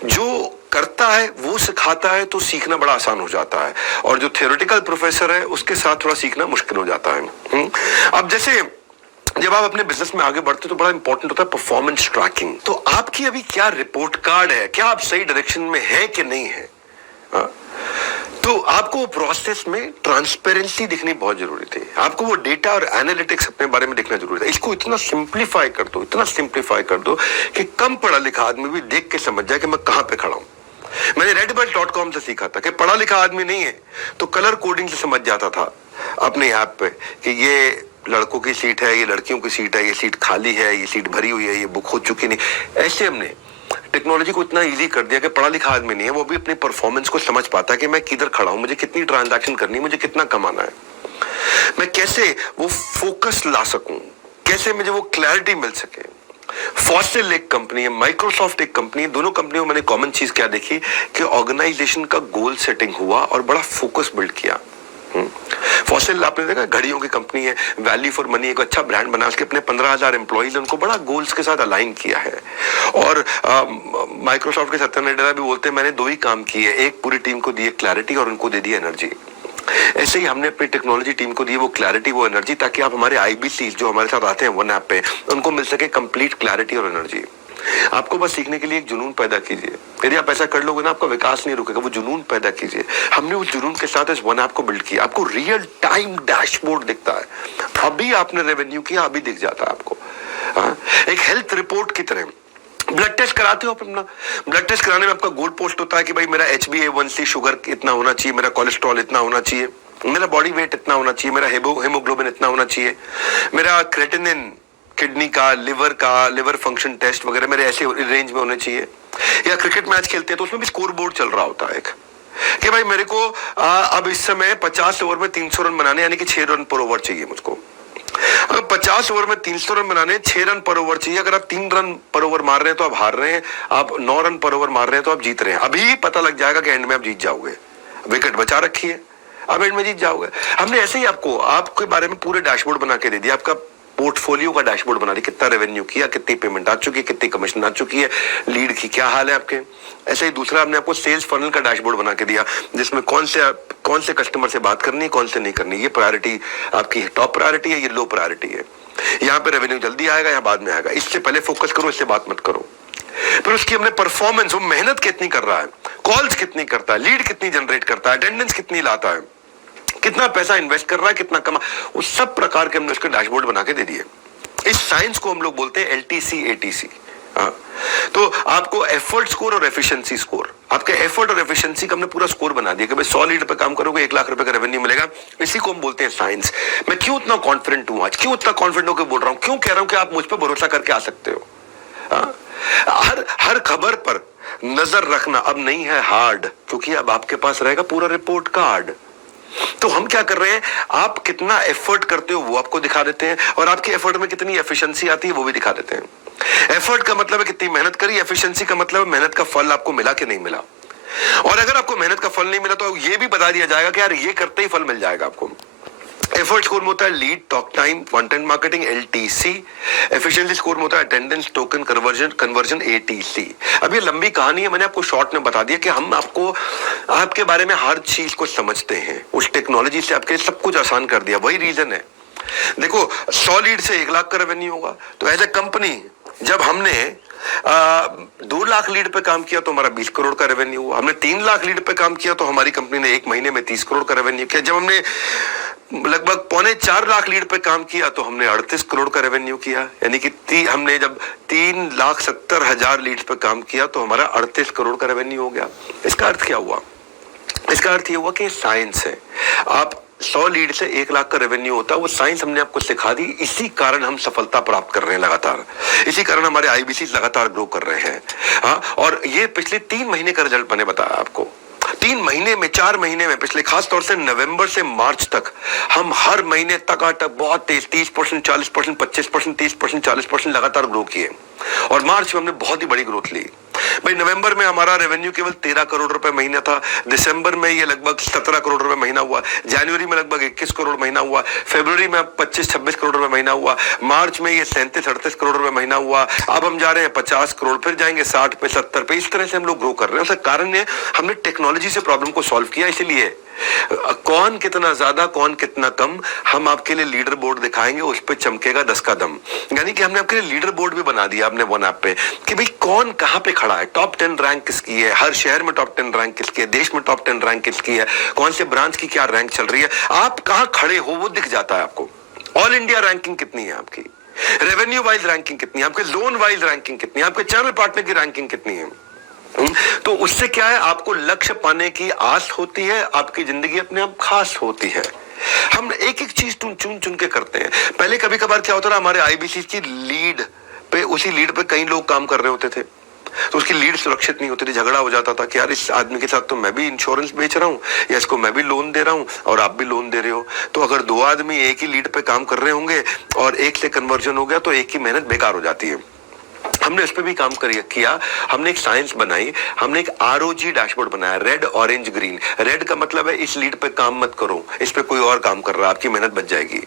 जो करता है वो सिखाता है तो सीखना बड़ा आसान हो जाता है और जो थियोरेटिकल प्रोफेसर है उसके साथ थोड़ा सीखना मुश्किल हो जाता है। अब जैसे जब आप अपने बिजनेस में आगे बढ़ते हो तो बड़ा इंपॉर्टेंट होता है परफॉर्मेंस ट्रैकिंग। तो आपकी अभी क्या रिपोर्ट कार्ड है, क्या आप सही डायरेक्शन में है कि नहीं है। तो आपको प्रोसेस में ट्रांसपेरेंसी दिखनी बहुत जरूरी थी। आपको वो डेटा और एनालिटिक्स अपने बारे में देखना जरूरी था। इसको इतना सिंप्लीफाई कर दो, इतना सिंप्लीफाई कर दो कि कम पढ़ा लिखा आदमी भी देख के समझ जाए कि मैं कहां पे खड़ा हूं। मैंने redbelt.com से सीखा था कि पढ़ा लिखा आदमी नहीं है तो कलर कोडिंग से समझ जाता था अपने ऐप पे कि ये लड़कों की सीट है, ये लड़कियों की सीट है, ये सीट खाली है, ये सीट भरी हुई है, ये बुक हो चुकी नहीं। ऐसे हमने टेक्नोलॉजी को इतना इजी कर दिया कि पढ़ा लिखा आदमी नहीं है वो भी अपनी परफॉर्मेंस को समझ पाता है कि मैं किधर खड़ा हूं, मुझे कितनी ट्रांजैक्शन करनी है, मुझे कितना कमाना है, मैं कैसे वो फोकस ला सकूं, कैसे मुझे वो क्लैरिटी मिल सके। फॉसिल एक कंपनी है, माइक्रोसॉफ्ट एक कंपनी है, दोनों कंपनियों में मैंने कॉमन चीज क्या देखी कि ऑर्गेनाइजेशन का गोल सेटिंग हुआ और बड़ा फोकस बिल्ड किया। फॉसिल आपने देखा घड़ियों की कंपनी है, वैल्यू फॉर मनी एक अच्छा ब्रांड बना, उसके अपने 15,000 एम्प्लॉइज उनको बड़ा गोल्स के साथ अलाइन किया है। और माइक्रोसॉफ्ट के सत्या नाडेला भी बोलते हैं मैंने दो ही काम किए, एक पूरी टीम को दिए क्लैरिटी और उनको दे दी एनर्जी। ऐसे ही हमने अपनी टेक्नोलॉजी टीम को दी वो क्लैरिटी, वो एनर्जी, ताकि आप हमारे IBC जो हमारे साथ आते हैं वन ऐप पे उनको मिल सके कंप्लीट क्लैरिटी और एनर्जी। आपको बस सीखने के लिए एक जुनून पैदा कीजिए। यदि आप ऐसा कर लोगे ना आपका विकास नहीं रुकेगा, वो जुनून पैदा कीजिए। हमने उस जुनून के साथ इस वन ऐप को बिल्ड किया। आपको रियल टाइम डैशबोर्ड दिखता है, अभी आपने रेवेन्यू किया अभी दिख जाता है आपको। एक हेल्थ रिपोर्ट की तरह ब्लड टेस्ट कराते हो अपना, ब्लड टेस्ट कराने में आपका गोल पोस्ट होता है कि भाई मेरा HbA1c शुगर इतना होना चाहिए, मेरा कोलेस्ट्रॉल इतना होना चाहिए, मेरा बॉडी वेट इतना होना चाहिए, मेरा हेमोग्लोबिन इतना होना चाहिए, मेरा क्रेटिनिन किडनी का, लिवर फंक्शन टेस्ट वगैरह मेरे ऐसे रेंज में होने चाहिए। या क्रिकेट मैच खेलते हैं तो उसमें भी स्कोर बोर्ड चल रहा होता है एक कि भाई मेरे को अब इस समय 50 ओवर में 300 रन बनाने यानी कि 6 रन पर ओवर चाहिए मुझको। अगर 50 ओवर में 300 रन बनाने 6 रन पर ओवर चाहिए। अगर आप 3 रन पर ओवर मार रहे हैं तो आप हार रहे हैं, आप 9 रन पर ओवर मार रहे हैं तो आप जीत रहे हैं। अभी पता लग जाएगा कि एंड में आप जीत जाओगे, विकेट बचा रखी है, आप एंड में जीत जाओगे। हमने ऐसे ही आपको आपके बारे में पूरे डैशबोर्ड बना के दे दिया, आपका पोर्टफोलियो का डैशबोर्ड बना दिया, कितना रेवेन्यू किया, कितनी पेमेंट आ चुकी है, कितनी कमीशन आ चुकी है, लीड की क्या हाल है आपके। ऐसे ही दूसरा हमने आपको सेल्स फनल का डैशबोर्ड बना के दिया जिसमें कौन से कस्टमर से बात करनी है, कौन से नहीं करनी, ये प्रायोरिटी आपकी टॉप प्रायोरिटी है, ये लो प्रायोरिटी है, यहाँ पे रेवेन्यू जल्दी आएगा या बाद में आएगा, इससे पहले फोकस करो, इससे बात मत करो। फिर उसकी हमने परफॉर्मेंस, वो मेहनत कितनी कर रहा है, कॉल्स कितनी करता है, लीड कितनी जनरेट करता है, अटेंडेंस कितनी लाता है, कितना पैसा इन्वेस्ट कर रहा है, कितना कमा, उस सब प्रकार के हमने उसके डैशबोर्ड बना के दे दिए। इस साइंस को हम लोग बोलते हैं LTC ATC। तो आपको एफर्ट स्कोर और एफिशिएंसी स्कोर, आपके एफर्ट और एफिशिएंसी का हमने पूरा स्कोर बना दिया कि भाई 100 लीड पे काम करोगे 1 लाख रुपए का रेवेन्यू मिलेगा। इसी को हम बोलते हैं साइंस। मैं क्यों इतना कॉन्फिडेंट हूं आज, क्यों इतना कॉन्फिडेंट होकर बोल रहा हूं, क्यों कह रहा हूं कि आप मुझ पर भरोसा करके आ सकते हो। हर खबर पर नजर रखना अब नहीं है हार्ड, क्योंकि अब आपके पास रहेगा पूरा रिपोर्ट कार्ड। तो हम क्या कर रहे हैं, आप कितना एफर्ट करते हो वो आपको दिखा देते हैं और आपके एफर्ट में कितनी एफिशिएंसी आती है वो भी दिखा देते हैं। एफर्ट का मतलब है कितनी मेहनत करी, एफिशिएंसी का मतलब है मेहनत का फल आपको मिला कि नहीं मिला। और अगर आपको मेहनत का फल नहीं मिला तो ये भी बता दिया जाएगा कि यार ये करते ही फल मिल जाएगा आपको। एफर्ट स्कोर में होता है lead, talk time, content marketing LTC। Efficiency score में होता है अटेंडेंस, टोकन कन्वर्जन ATC। अब ये लंबी कहानी है, मैंने आपको शॉर्ट में बता दिया कि हम आपको आपके बारे में हर चीज को समझते हैं, उस टेक्नोलॉजी से आपके सब कुछ आसान कर दिया। वही रीजन है, देखो 100 लीड से 1 लाख का रेवेन्यू होगा, तो एज ए कंपनी जब हमने 2 लाख लीड पे काम किया तो हमारा 20 करोड़ का रेवेन्यू हुआ। हमने 3 लाख लीड पे काम किया तो हमारी कंपनी ने 1 महीने में 30 करोड़ का रेवेन्यू किया। जब हमने लगभग 3.25 लाख लीड पे काम किया तो हमने 38 करोड़ का रेवेन्यू किया। यानी कि हमने जब 3,70,000 लीड पे काम किया तो हमारा 38 करोड़ का रेवेन्यू हो गया। इसका अर्थ क्या हुआ, इसका अर्थ ये हुआ कि साइंस है। आप 100 लीड से 1 लाख का रेवेन्यू होता है, वो साइंस हमने आपको सिखा दी। इसी कारण हम सफलता प्राप्त कर रहे हैं लगातार, इसी कारण हमारे IBC लगातार ग्रो कर रहे हैं। हाँ, और ये पिछले 3 महीने का रिजल्ट मैंने बताया आपको। 3 महीने में, 4 महीने में, पिछले खास तौर से नवंबर से मार्च तक हम हर महीने तक बहुत तेज 30%, 40%, 25%, 30%, 40% लगातार ग्रो किए। और मार्च में हमने बहुत ही बड़ी ग्रोथ ली। भाई नवंबर में हमारा रेवेन्यू केवल 13 करोड़ रुपए महीना था, दिसंबर में ये लगभग 17 करोड़ रुपए महीना हुआ, जनवरी में लगभग 21 करोड़ महीना हुआ, फरवरी में 25-26 करोड़ रुपए महीना हुआ, मार्च में ये 37-38 करोड़ रुपए महीना हुआ। अब हम जा रहे हैं 50 करोड़, फिर जाएंगे 60 पे, 70 पे। इस तरह से हम लोग ग्रो कर रहे हैं। उसका कारण है हमने टेक्नोलॉजी से प्रॉब्लम को सॉल्व किया। इसलिए कौन कितना ज्यादा, कौन कितना कम, हम आपके लिए लीडर बोर्ड दिखाएंगे, उस पर चमकेगा 10 का दम। यानी कि हमने आपके लिए लीडर बोर्ड भी बना दिया अपने वन ऐप पे कि भाई कौन कहां पे खड़ा है, टॉप 10 रैंक किसकी है, हर शहर में टॉप 10 रैंक किसकी है, देश में टॉप 10 रैंक किसकी है, कौन से ब्रांच की क्या रैंक चल रही है, आप कहां खड़े हो वो दिख जाता है आपको। ऑल इंडिया रैंकिंग कितनी है आपकी, रेवेन्यू वाइज रैंकिंग कितनी है, आपके जोन वाइज रैंकिंग कितनी है, आपके चैनल पार्टनर की रैंकिंग कितनी है। तो उससे क्या है, आपको लक्ष्य पाने की आस होती है, आपकी जिंदगी अपने आप खास होती है। हम एक एक चीज चुन चुन के करते हैं। पहले कभी कभार क्या होता था, हमारे आईबीसी की लीड पे, उसी लीड पे कई लोग काम कर रहे होते थे, तो उसकी लीड सुरक्षित नहीं होती थी। झगड़ा हो जाता था कि यार इस आदमी के साथ तो मैं भी इंश्योरेंस बेच रहा हूँ, या इसको मैं भी लोन दे रहा हूँ और आप भी लोन दे रहे हो। तो अगर 2 आदमी एक ही लीड पे काम कर रहे होंगे और एक से कन्वर्जन हो गया तो एक की मेहनत बेकार हो जाती है। हमने इस पे भी काम किया। हमने एक साइंस बनाई, हमने एक ROG डैशबोर्ड बनाया, रेड ऑरेंज ग्रीन। रेड का मतलब है इस लीड पे काम मत करो, इस पे कोई और काम कर रहा है, आपकी मेहनत बच जाएगी।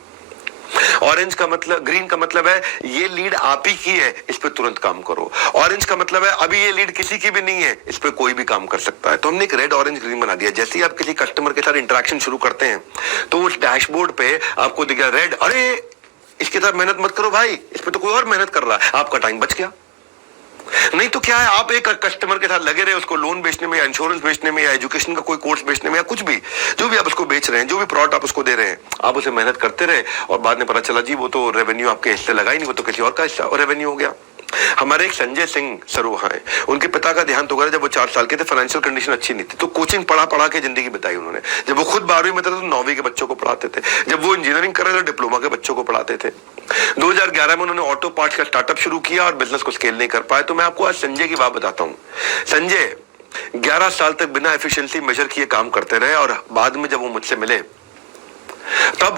ऑरेंज का मतलब, ग्रीन का मतलब है ये लीड आप ही की है, इस पे तुरंत काम करो। ऑरेंज का मतलब है अभी ये लीड किसी की भी नहीं है, इस पे कोई भी काम कर सकता है। तो हमने एक रेड ऑरेंज ग्रीन बना दिया। जैसे ही आप किसी कस्टमर के साथ इंटरेक्शन शुरू करते हैं तो उस डैशबोर्ड पे आपको दिख गया रेड, अरे इसके साथ मेहनत मत करो भाई, इस पे तो कोई और मेहनत कर रहा है, आपका टाइम बच गया। नहीं तो क्या है, आप एक कस्टमर के साथ लगे रहे, उसको लोन बेचने में या इंश्योरेंस बेचने में या एजुकेशन का कोई कोर्स बेचने में या कुछ भी, जो भी आप उसको बेच रहे हैं, जो भी प्रोडक्ट आप उसको दे रहे हैं, आप उसे मेहनत करते रहे और बाद में पता चला जी वो तो रेवेन्यू आपके हिस्से लगा ही नहीं, वो तो किसी और का हिस्सा और रेवेन्यू हो गया। हमारे एक संजय सिंह सरोहा है, उनके पिता का देहांत हो गया जब वो 4 साल के थे। फाइनेंशियल कंडीशन अच्छी नहीं थी, तो कोचिंग पढ़ा के जिंदगी बिताई उन्होंने। जब वो खुद 12वीं में थे तो 9वीं के बच्चों को पढ़ाते थे, जब वो इंजीनियरिंग कर रहे थे डिप्लोमा के बच्चों को पढ़ाते थे। 2011 में उन्होंने ऑटो पार्ट्स का स्टार्टअप शुरू किया और बिजनेस को स्केल नहीं कर पाए। तो मैं आपको आज संजय की बात बताता हूँ। संजय 11 साल तक बिना एफिशिएंसी मेजर किए काम करते रहे और बाद में जब वो मुझसे मिले तब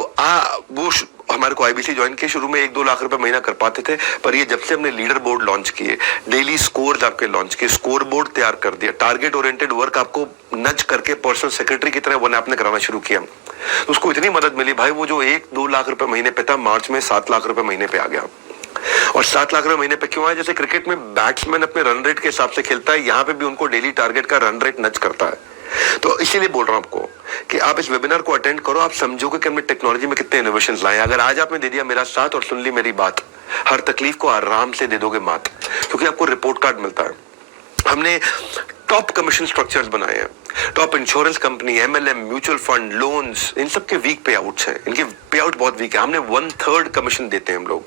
वो हमारे को आईबीसी ज्वाइन किए। शुरू में 1-2 लाख रुपए महीना कर पाते थे, पर ये जब से हमने लीडर बोर्ड लॉन्च किए, डेली स्कोर्स आपके लॉन्च किए, स्कोर बोर्ड तैयार कर दिया, टारगेट ओरिएंटेड वर्क आपको नज करके पर्सनल सेक्रेटरी की तरह वन आपने कराना शुरू किया, तो उसको इतनी मदद मिली भाई, वो जो 1-2 लाख रुपए महीने पे था, मार्च में 7 लाख रुपए महीने पे आ गया। और 7 लाख रुपए महीने पे क्यों आया? जैसे क्रिकेट में बैट्समैन अपने रन रेट के हिसाब से खेलता है, यहाँ पे भी उनको डेली टारगेट का रन रेट नच करता है। तो इसीलिए बोल रहा हूं आपको कि आप इस वेबिनार को अटेंड करो, आप समझोगे कि हमने टेक्नोलॉजी में कितने इनोवेशन लाए। अगर आज आपने दे दिया मेरा साथ और सुन ली मेरी बात, हर तकलीफ को आराम से दे दोगे मात, क्योंकि आपको रिपोर्ट कार्ड मिलता है। हमने टॉप कमीशन स्ट्रक्चर्स बनाए हैं, top insurance company, MLM, mutual fund, loans, इन सब के वीक पे आउट्स हैं, इनके पे आउट बहुत वीक है। हमने 1/3 कमीशन देते हैं हम लोग।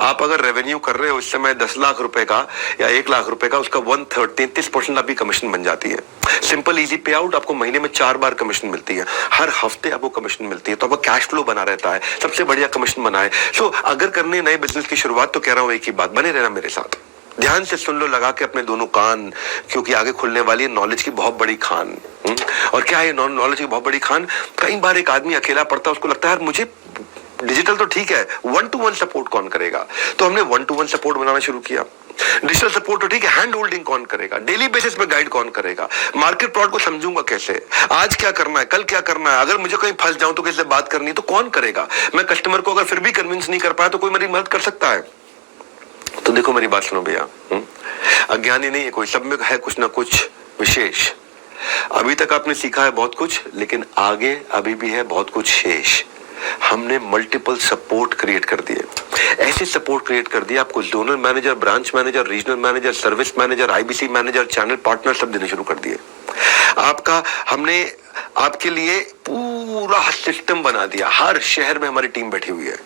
आप अगर रेवेन्यू कर रहे हो इस समय 10 लाख रुपए का या 1 लाख रुपए का, उसका 1/3 33% आपकी कमीशन बन जाती है। सिंपल इजी पे आउट, आपको महीने में 4 बार कमीशन मिलती है, हर हफ्ते आपको कमीशन मिलती है, तो आपका कैश फ्लो बना रहता है, सबसे बढ़िया कमीशन बना है। सो अगर करने नए बिजनेस की शुरुआत, तो कह रहा हूं एक ही बात, बने रहना मेरे साथ, ध्यान से सुन लो लगा के अपने दोनों कान, क्योंकि आगे खुलने वाली है नॉलेज की बहुत बड़ी खान। और क्या है नॉलेज की बहुत बड़ी खान? कई बार एक आदमी अकेला पढ़ता है, उसको लगता है यार मुझे डिजिटल तो ठीक है, 1-to-1 सपोर्ट कौन करेगा? तो हमने 1-to-1 सपोर्ट बनाना शुरू किया। डिजिटल सपोर्ट तो ठीक है, हैंड होल्डिंग कौन करेगा? डेली बेसिस पे गाइड कौन करेगा? मार्केट प्लॉट को समझूंगा कैसे? आज क्या करना है, कल क्या करना है? अगर मुझे कहीं फंस जाऊं तो किसी से बात करनी है तो कौन करेगा? मैं कस्टमर को अगर फिर भी कन्विंस नहीं कर पाया तो कोई मेरी मदद कर सकता है? तो देखो मेरी बात सुनो भैया, अज्ञानी नहीं है कोई, सब में है कुछ ना कुछ विशेष। अभी तक आपने सीखा है बहुत कुछ, लेकिन आगे अभी भी है बहुत कुछ शेष। हमने मल्टीपल सपोर्ट क्रिएट कर दिए, ऐसे सपोर्ट क्रिएट कर दिए, आपको zonal manager, branch manager, regional manager, service manager, IBC manager, channel partner सब देने शुरू कर दिए। हमने आपके लिए पूरा सिस्टम बना दिया, हर शहर में हमारी टीम बैठी हुई है।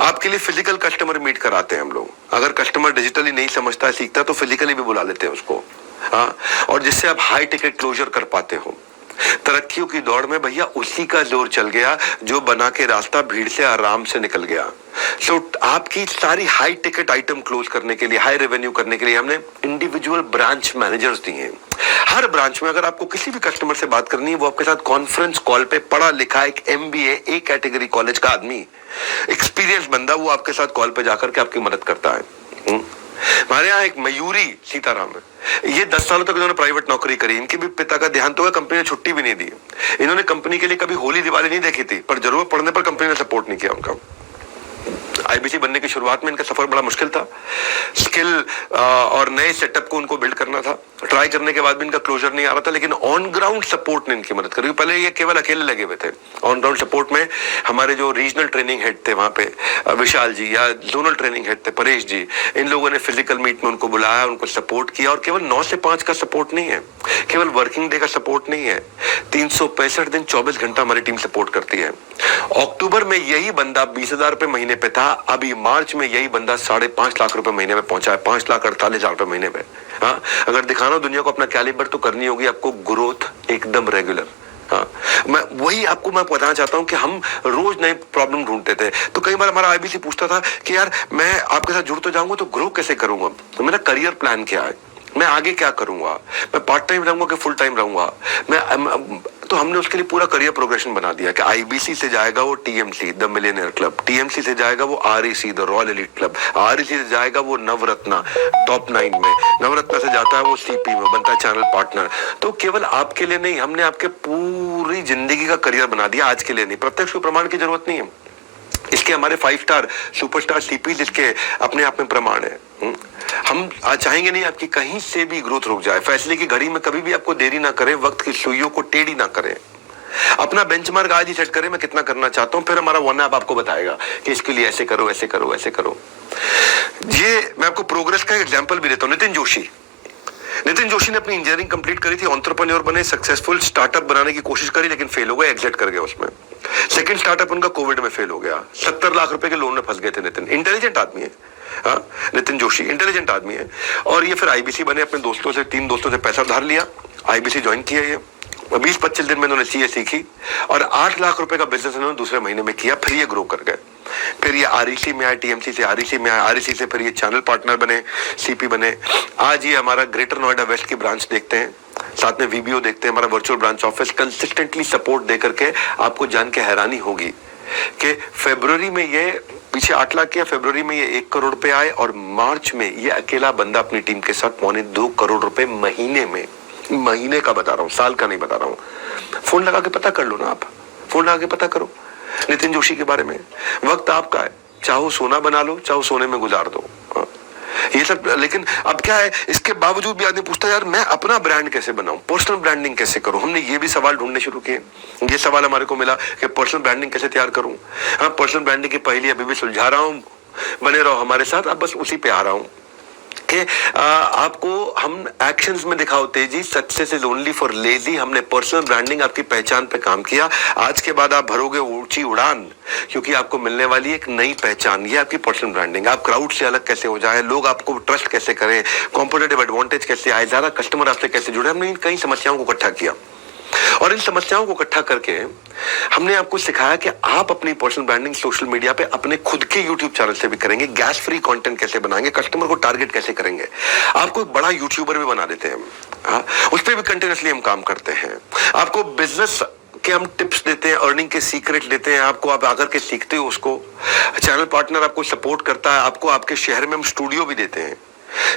आपके लिए फिजिकल कस्टमर मीट कराते हैं हम लोग। अगर कस्टमर डिजिटली नहीं समझता है, सीखता है, तो फिजिकली भी बुला लेते हैं उसको, हाँ, और जिससे आप हाई टिकट क्लोजर कर पाते हो। तरक्कियों की दौड़ में भैया उसी का जोर चल गया जो बना के रास्ता भीड़ से आराम से निकल गया। सो आपकी सारी हाई टिकट आइटम क्लोज करने के लिए, हाई रेवेन्यू करने के लिए हमने इंडिविजुअल ब्रांच मैनेजर्स दिए हैं। हर ब्रांच में अगर आपको किसी भी कस्टमर से बात करनी है, वो आपके साथ कॉन्फ्रेंस कॉल पे पढ़ा लिखा एक MBA ए कैटेगरी कॉलेज का आदमी, एक्सपीरियंस बंदा, वो आपके साथ कॉल पे जाकर के आपकी मदद करता है। हमारे यहाँ एक मयूरी सीताराम है, ये 10 सालों तक इन्होंने प्राइवेट नौकरी करी। इनके भी पिता का देहांत हो गया, कंपनी ने छुट्टी भी नहीं दी। इन्होंने कंपनी के लिए कभी होली दिवाली नहीं देखी थी, पर जरूरत पड़ने पर कंपनी ने सपोर्ट नहीं किया उनका। IBC बनने की शुरुआत में इनका सफर बड़ा मुश्किल था। स्किल और नए सेटअप को उनको बिल्ड करना था। ट्राई करने के बाद भी इनका क्लोजर नहीं आ रहा था, लेकिन ऑन ग्राउंड सपोर्ट ने इनकी मदद करी। पहले ये केवल अकेले लगे हुए थे। ऑन ग्राउंड सपोर्ट में हमारे जो रीजनल ट्रेनिंग हेड थे वहां पे विशाल जी, या जोनल ट्रेनिंग हेड थे परेश जी, इन लोगों ने फिजिकल मीट में उनको बुलाया, उनको सपोर्ट किया। और केवल 9 से 5 का सपोर्ट नहीं है, केवल वर्किंग डे का सपोर्ट नहीं है, 365 दिन 24 घंटा हमारी टीम सपोर्ट करती है। अक्टूबर में यही बंदा 20,000 रुपए महीने पे था, अभी मार्च में यही बंदा 5.5 लाख रुपए महीने में पहुंचा है, 5,48,000 रुपए महीने में। हाँ, अगर दिखाना दुनिया को अपना कैलिबर तो करनी होगी आपको ग्रोथ एकदम रेगुलर। हाँ, मैं बताना चाहता हूं कि हम रोज नए प्रॉब्लम ढूंढते थे। तो कई बार हमारा IBC पूछता था कि यार मैं आपके साथ जुड़ तो जाऊंगा, तो ग्रो कैसे करूंगा, तो मेरा करियर प्लान क्या है, मैं आगे क्या करूंगा, मैं पार्ट टाइम रहूंगा कि फुल टाइम रहूंगा, तो हमने उसके लिए पूरा करियर प्रोग्रेशन बना दिया कि IBC से जाएगा वो TMC the millionaire club, TMC से जाएगा वो REC the royal elite club, REC से जाएगा वो नवरत्ना टॉप 9 में, नवरत्ना से जाता है वो CP में, बनता है चैनल पार्टनर। तो केवल आपके लिए नहीं, हमने आपके पूरी जिंदगी का करियर बना दिया, आज के लिए नहीं। प्रत्यक्ष प्रमाण की जरूरत नहीं है, इसके हमारे 5 स्टार सुपरस्टार CP इसके अपने आप में प्रमाण है। हम चाहेंगे नहीं आपकी कहीं से भी ग्रोथ रुक जाए। फैसले की घड़ी में कभी भी आपको देरी ना करें, वक्त की सुइयों को टेढ़ी ना करें। अपना बेंचमार्क आज ही सेट करें, मैं कितना करना चाहता हूं, फिर हमारा वन ऐप आपको बताएगा कि इसके लिए ऐसे करो, ऐसे करो, ऐसे करो। ये मैं आपको प्रोग्रेस का एग्जाम्पल भी देता हूं। नितिन जोशी ने अपनी इंजीनियरिंग कंप्लीट करी थी, एंटरप्रेन्योर बने, सक्सेसफुल स्टार्टअप बनाने की कोशिश करी, लेकिन फेल हो गए, एग्जिट कर गए उसमें। सेकंड स्टार्टअप उनका कोविड में फेल हो गया, 70 लाख रुपए के लोन में फंस गए थे। नितिन इंटेलिजेंट आदमी है, हाँ, नितिन जोशी इंटेलिजेंट आदमी है। और ये फिर IBC बने, अपने दोस्तों से 3 दोस्तों से पैसा उधार लिया, IBC ज्वाइन किया। ये 20-25 दिन में उन्होंने CA सीखी और 8 लाख रुपए का बिजनेस उन्होंने दूसरे महीने में किया। फिर ये ग्रो कर गए, फिर ये REC में आए, TMC से REC में आए, REC से फिर ये चैनल पार्टनर बने, CP बने। आज ये हमारा ग्रेटर नोएडा वेस्ट की ब्रांच देखते हैं, साथ में VBO देखते हैं, हमारा virtual branch office consistently support दे करके आपको जान के हैरानी होगी कि फरवरी में ये पीछे 8 लाख किया, फरवरी में ये 1 करोड़ रुपए आए, और मार्च में ये अकेला बंदा अपनी टीम के साथ 2.25 करोड़ रुपए महीने में, महीने का बता रहा हूं, साल का नहीं बता रहा हूं। फोन लगा के पता कर लो ना, आप फोन लगा के पता करो नितिन जोशी के बारे में। वक्त आपका है, चाहो सोना बना लो, चाहो सोने में गुजार दो। हाँ, ये सब। लेकिन अब क्या है, इसके बावजूद भी आदमी पूछता है यार मैं अपना ब्रांड कैसे बनाऊं, पर्सनल ब्रांडिंग कैसे करूं। हमने ये भी सवाल ढूंढने शुरू किए। ये सवाल हमारे को मिला कि पर्सनल ब्रांडिंग कैसे तैयार करूं। हाँ, पर्सनल ब्रांडिंग की पहेली अभी भी सुलझा रहा हूं, बने रहो हमारे साथ। अब बस उसी पे आ रहा हूं कि आपको हम एक्शंस में दिखाओ तेजी, success is only for lazy. हमने पर्सनल ब्रांडिंग, आपकी पहचान पे काम किया। आज के बाद आप भरोगे ऊंची उड़ान, क्योंकि आपको मिलने वाली एक नई पहचान, ये आपकी पर्सनल ब्रांडिंग। आप क्राउड से अलग कैसे हो जाए, लोग आपको ट्रस्ट कैसे करें, कॉम्पिटिटिव एडवांटेज कैसे आए, ज्यादा कस्टमर आपसे कैसे जुड़े। हमने इन कई समस्याओं को इकट्ठा किया, और इन समस्याओं को इकट्ठा करके हमने आपको सिखाया कि आप अपनी पर्सनल ब्रांडिंग सोशल मीडिया पे अपने खुद के YouTube चैनल से भी करेंगे, गैस फ्री कंटेंट कैसे बनाएंगे, कस्टमर को टारगेट कैसे करेंगे, आपको एक बड़ा यूट्यूबर भी बना देते हैं। हाँ, उस पर भी कंटिन्यूसली हम काम करते हैं। आपको बिजनेस के हम टिप्स देते हैं, अर्निंग के सीक्रेट देते हैं आपको, आप आकर के सीखते हो उसको। चैनल पार्टनर आपको सपोर्ट करता है, आपको आपके शहर में हम स्टूडियो भी देते हैं।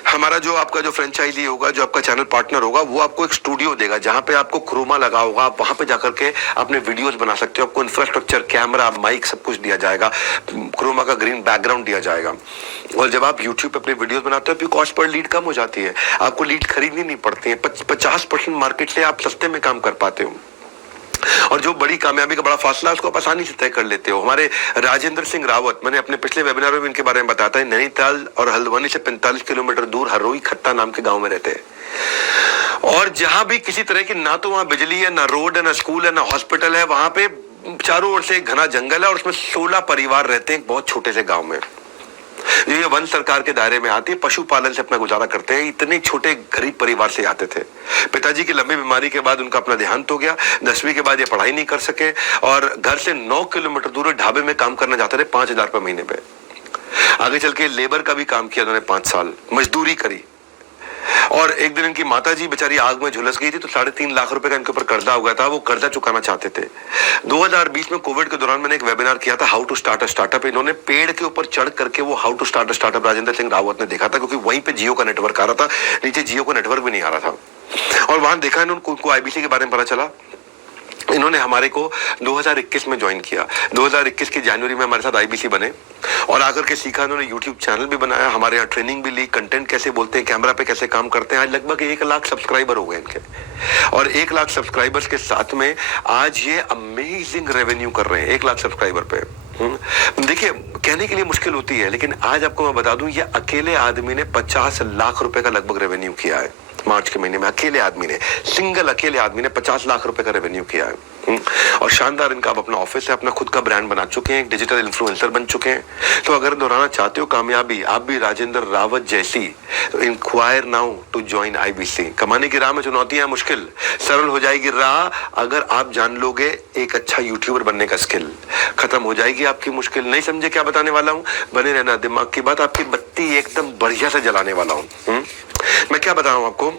हमारा जो आपका जो फ्रेंचाइजी होगा, जो आपका चैनल पार्टनर होगा, वो आपको एक स्टूडियो देगा जहां पे आपको क्रोमा लगा होगा, आप वहां पे जाकर के अपने वीडियोस बना सकते हो। आपको इंफ्रास्ट्रक्चर, कैमरा, माइक सब कुछ दिया जाएगा, क्रोमा का ग्रीन बैकग्राउंड दिया जाएगा। और जब आप यूट्यूब पे अपने वीडियोस बनाते हो, आपकी कॉस्ट पर लीड कम हो जाती है, आपको लीड खरीदनी नहीं पड़ती है। 50% मार्केट से आप सस्ते में काम कर पाते हो, और जो बड़ी कामयाबी का बड़ा फासला है उसको आप आसानी से तय कर लेते हो। हमारे राजेंद्र सिंह रावत, मैंने अपने पिछले वेबिनार में इनके बारे में बताया था, नैनीताल और हल्द्वानी से 45 किलोमीटर दूर हरोई खत्ता नाम के गांव में रहते हैं। और जहां भी किसी तरह की ना तो वहां बिजली है, ना रोड है, ना स्कूल है, ना हॉस्पिटल है, वहां पे चारों ओर से घना जंगल है, और उसमें 16 परिवार रहते हैं एक बहुत छोटे से गाँव में। ये वन सरकार के दायरे में आती है, पशुपालन से अपना गुजारा करते हैं। इतने छोटे गरीब परिवार से आते थे। पिताजी की लंबी बीमारी के बाद उनका अपना देहांत हो गया। 10वीं के बाद ये पढ़ाई नहीं कर सके और घर से 9 किलोमीटर दूर ढाबे में काम करना चाहते थे 5,000 रुपए महीने पे। आगे चल के लेबर का भी काम किया उन्होंने, 5 साल मजदूरी करी। और एक दिन इनकी माताजी बेचारी आग में झुलस गई थी, तो 3.5 लाख रुपए का इनके ऊपर कर्जा हो गया था। वो कर्जा चुकाना चाहते थे। 2020 में कोविड के दौरान मैंने एक वेबिनार किया था, how to start a startup. इन्होंने पेड़ के ऊपर चढ़ करके वो how to start a startup Rajendra Singh Rawat ने देखा था, क्योंकि वहीं पे जियो का नेटवर्क आ रहा था, नीचे जियो का नेटवर्क भी नहीं आ रहा था। और वहां देखा इन्होंने, उनको आईबीसी के बारे में पता चला। इन्होंने हमारे को 2021 में ज्वाइन किया। 2021 की जनवरी में हमारे साथ आईबीसी बने और आकर के सीखा। इन्होंने यूट्यूब चैनल भी बनाया, हमारे यहाँ ट्रेनिंग भी ली, कंटेंट कैसे बोलते हैं, कैमरा पे कैसे काम करते हैं। आज लगभग 1 लाख सब्सक्राइबर हो गए इनके, और 1 लाख सब्सक्राइबर्स के साथ में आज ये अमेजिंग रेवेन्यू कर रहे हैं 1 लाख सब्सक्राइबर पे। देखिए, कहने के लिए मुश्किल होती है, लेकिन आज आपको मैं बता दूं, ये अकेले आदमी ने 50 लाख रुपए का लगभग रेवेन्यू किया है मार्च के महीने में। अकेले आदमी ने, सिंगल अकेले आदमी ने 50 लाख रुपए का रेवेन्यू किया है। और शानदार इनका अब अपना ऑफिस है, अपना खुद का ब्रांड बना चुके हैं, डिजिटल इन्फ्लुएंसर बन चुके हैं। तो अगर दोहराना चाहते हो कामयाबी, आप भी राजेंद्र रावत जैसी, तो enquire now to join IBC. कमाने की राह में चुनौतियां मुश्किल, सरल हो जाएगी राह अगर आप जान लोगे एक अच्छा यूट्यूबर बनने का स्किल। खत्म हो जाएगी आपकी मुश्किल। नहीं समझे क्या बताने वाला हूँ? बने रहना, दिमाग की बात, आपकी बत्ती एकदम बढ़िया से जलाने वाला हूँ। मैं क्या बता रहा हूँ आपको,